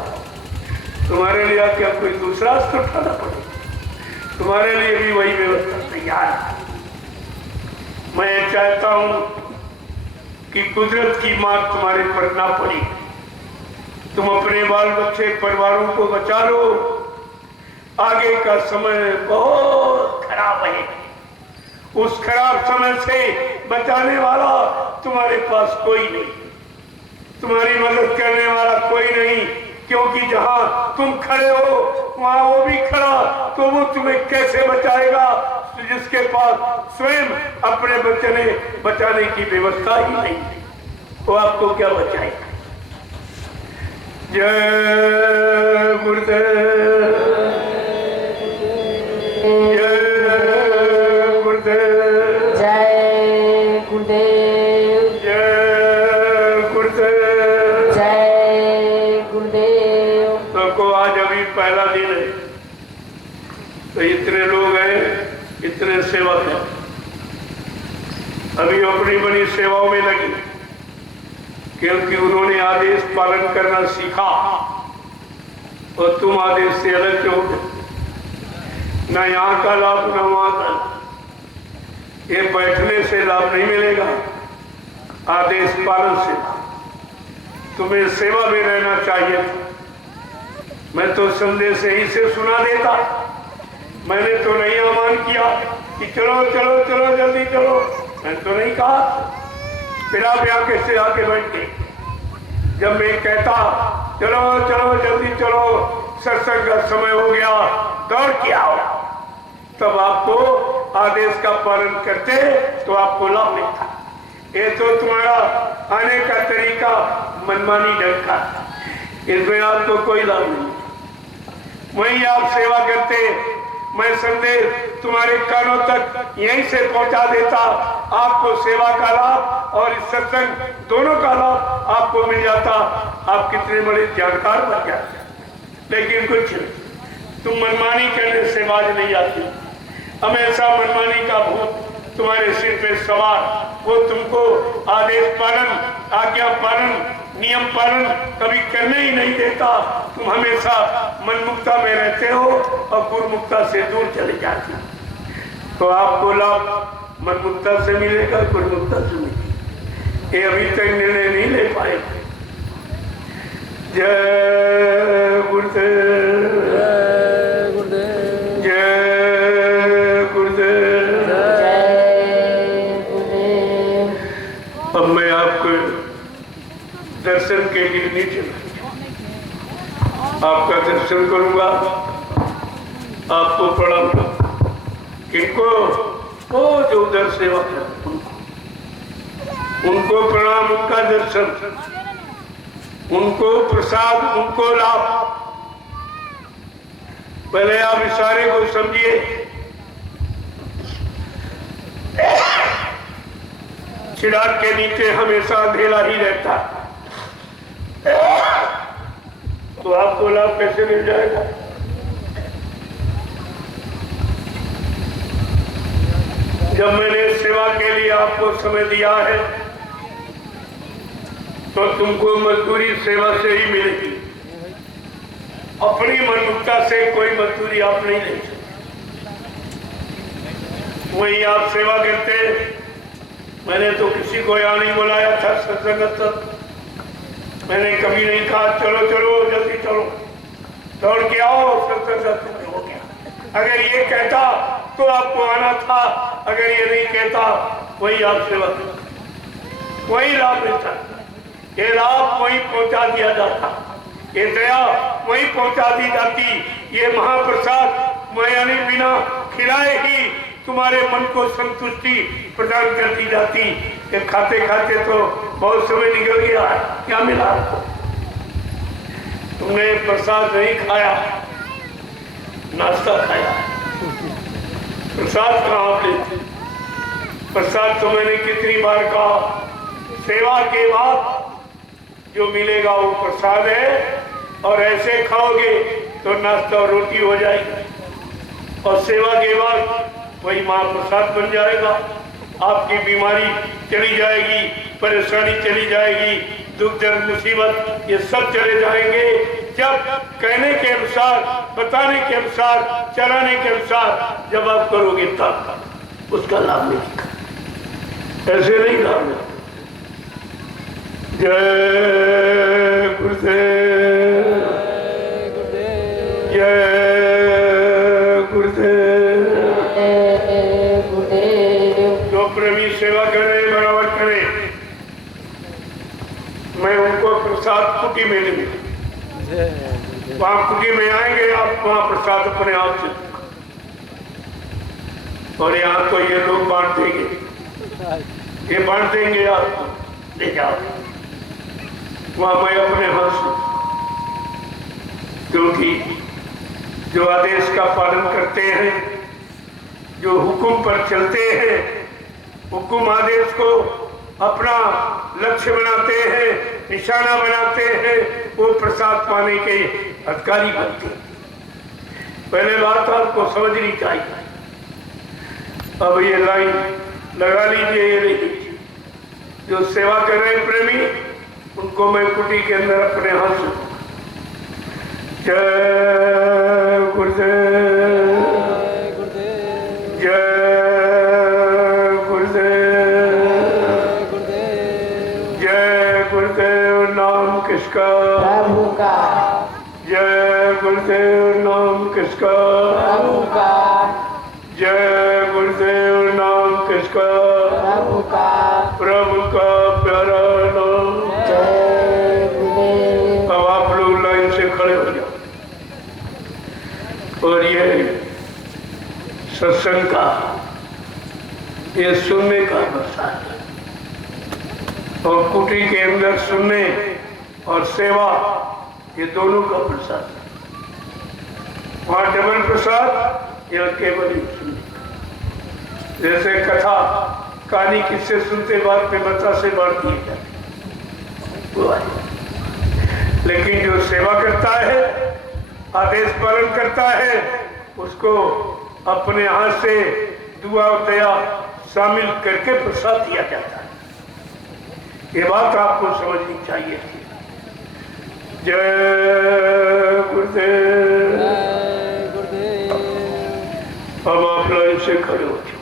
तुम्हारे लिए क्या कोई दूसरा अस्त्र उठाना पड़ेगा? तुम्हारे लिए भी वही व्यवस्था तैयार है। मैं चाहता हूं कि कुदरत की मार तुम्हारे पर ना पड़ी। तुम अपने बाल बच्चे परिवारों को बचा लो। आगे का समय बहुत खराब है। उस खराब समय से बचाने वाला तुम्हारे पास कोई नहीं, तुम्हारी मदद करने वाला कोई नहीं, क्योंकि जहां तुम खड़े हो वहां वो भी खड़ा, तो वो तुम्हें कैसे बचाएगा? तो जिसके पास स्वयं अपने बचाने की व्यवस्था ही नहीं, वो आपको क्या बचाएगा? जय गुरुदेव। जय गुरुदेव, जय गुरुदेव, जय गुरुदेव। जय गुरुदेव। सबको आज अभी पहला दिन है, तो इतने लोग हैं, इतने सेवक हैं, अभी अपनी बड़ी सेवाओं में लगी, क्योंकि उन्होंने आदेश पालन करना सीखा और तुम आदेश से अलग क्यों हो? ना यहाँ का लाभ ना वहाँ का। ये बैठने से लाभ नहीं मिलेगा, आदेश पालन से। तुम्हें सेवा में रहना चाहिए। मैं तो संदेश यही से सुना देता, मैंने तो नहीं आह्वान किया कि चलो चलो चलो जल्दी चलो, मैंने तो नहीं कहा। फिर आप यहाँ कैसे आके बैठ गए? जब मैं कहता चलो चलो जल्दी चलो, सत्संग का समय हो गया, दौड़ के आओ, तब आपको आदेश का पालन करते तो आपको लाभ मिलता। ये तो तुम्हारा आने का तरीका मनमानी ढंग का, इसमें आपको कोई लाभ नहीं। वहीं आप सेवा करते, मैं संदेश तुम्हारे कानों तक यहीं से पहुंचा देता, आपको सेवा का लाभ और इस सत्संग दोनों का लाभ आपको मिल जाता। आप कितने बड़े जानकार बन जाते। लेकिन कुछ तुम मनमानी करने से बाज नहीं आती। हमेशा मनमानी का भूत तुम्हारे सिर पे सवार, वो तुमको आदेश पालन, आज्ञा पालन, नियम पालन कभी करने ही नहीं देता। तुम हमेशा मनमुक्ता में रहते हो और गुरुमुक्ता से दूर चले जाते हो। तो आपको लाभ मनमुक्ता से मिलेगा, गुरुमुक्ता से मिलेगा। ये अभी तक निर्णय नहीं ले पाए। जय गुरुदेव, जय गुरुदेव, जय गुरुदेव। जय गुरुदेव। अब मैं आपको दर्शन के लिए नीचे आपका दर्शन करूंगा, आपको पढ़ाऊंगा। किनको? वो जो उधर सेवा कर, उनको प्रणाम, उनका दर्शन, उनको प्रसाद, उनको लाभ। पहले आप इशारे को समझिए। चिराग के नीचे हमेशा अंधेरा ही रहता, तो आपको लाभ कैसे मिल जाएगा? जब मैंने सेवा के लिए आपको समय दिया है, तो तुमको मजदूरी सेवा से ही मिलेगी। अपनी मनमुक्ता से कोई मजदूरी आप नहीं ले सकते। वही आप सेवा करते। मैंने तो किसी को यहाँ नहीं बुलाया था सत्संग तक। मैंने कभी नहीं कहा चलो चलो जल्दी चलो, दौड़ के आओ, सत्संग हो गया। अगर ये कहता तो आपको आना था, अगर ये नहीं कहता वही आप सेवा करते, वही लाभ मिलता, ये लाभ वही पहुंचा दिया जाता, ये दया वही पहुंचा दी जाती। ये महाप्रसाद यानी बिना खिलाए ही तुम्हारे मन को संतुष्टि प्रदान कर दी जाती। ये खाते खाते तो बहुत समय निकल गया, क्या मिला? तुमने प्रसाद नहीं खाया, नाश्ता खाया। प्रसाद कहाँ लेते? प्रसाद तो मैंने कितनी बार कहा, सेवा के बाद जो मिलेगा वो प्रसाद है, और ऐसे खाओगे तो नाश्ता और रोटी हो जाएगी, और सेवा के बाद वही महाप्रसाद बन जाएगा। आपकी बीमारी चली जाएगी, परेशानी चली जाएगी, दुख दर्द मुसीबत ये सब चले जाएंगे जब कहने के अनुसार, बताने के अनुसार, चलाने के अनुसार जब आप करोगे तब उसका लाभ मिलेगा, ऐसे नहीं लाभ मिलेगा। जय गुरुदेव, जय गुरुदेव। जो प्रेमी सेवा करे, बराबर करे, मैं उनको प्रसाद कुटी में नहीं, वहां कुटी में आएंगे आप, वहां प्रसाद अपने आप से, और यहाँ तो ये लोग बांट देंगे, ये बांट देंगे, आप ले जाओ। वहां मैं अपने हाथ से, क्योंकि जो आदेश का पालन करते हैं जो हुक्म पर चलते हैं, हुक्म आदेश को अपना लक्ष्य बनाते हैं, निशाना बनाते हैं, वो प्रसाद पाने के अधिकारी बनते हैं। पहले बात आपको समझनी चाहिए। अब ये लाइन लगा लीजिए, ये लीजिए। जो सेवा कर रहे हैं प्रेमी, उनको मैं कुटी के अंदर अपने हाथ से जय गुरुदेव, जय नाम किसका? प्रभु का। जय गुरुदेव नाम किसका? प्रभु का। जय गुरुदेव नाम किसका? प्रभु का। प्रभु का प्यारा नाम। जय गुरुदेव। अब आप लोग लाइन से खड़े हो जाओ और ये सत्संग का, ये सुनने का प्रसाद है। और कुटी के अंदर सुनने और सेवा, ये दोनों का प्रसाद है। वहाँ डबल प्रसाद, यह केवल ही सुनने का। जैसे कथा कहानी किससे सुनते बाद में बच्चा से बांट दिए जाते, लेकिन जो सेवा करता है, आदेश पालन करता है, उसको अपने हाथ से दुआ और दया शामिल करके प्रसाद दिया जाता है। ये बात आपको समझनी चाहिए। जय गुरुदेव। अब आप लाइन से खड़े हो जाओ।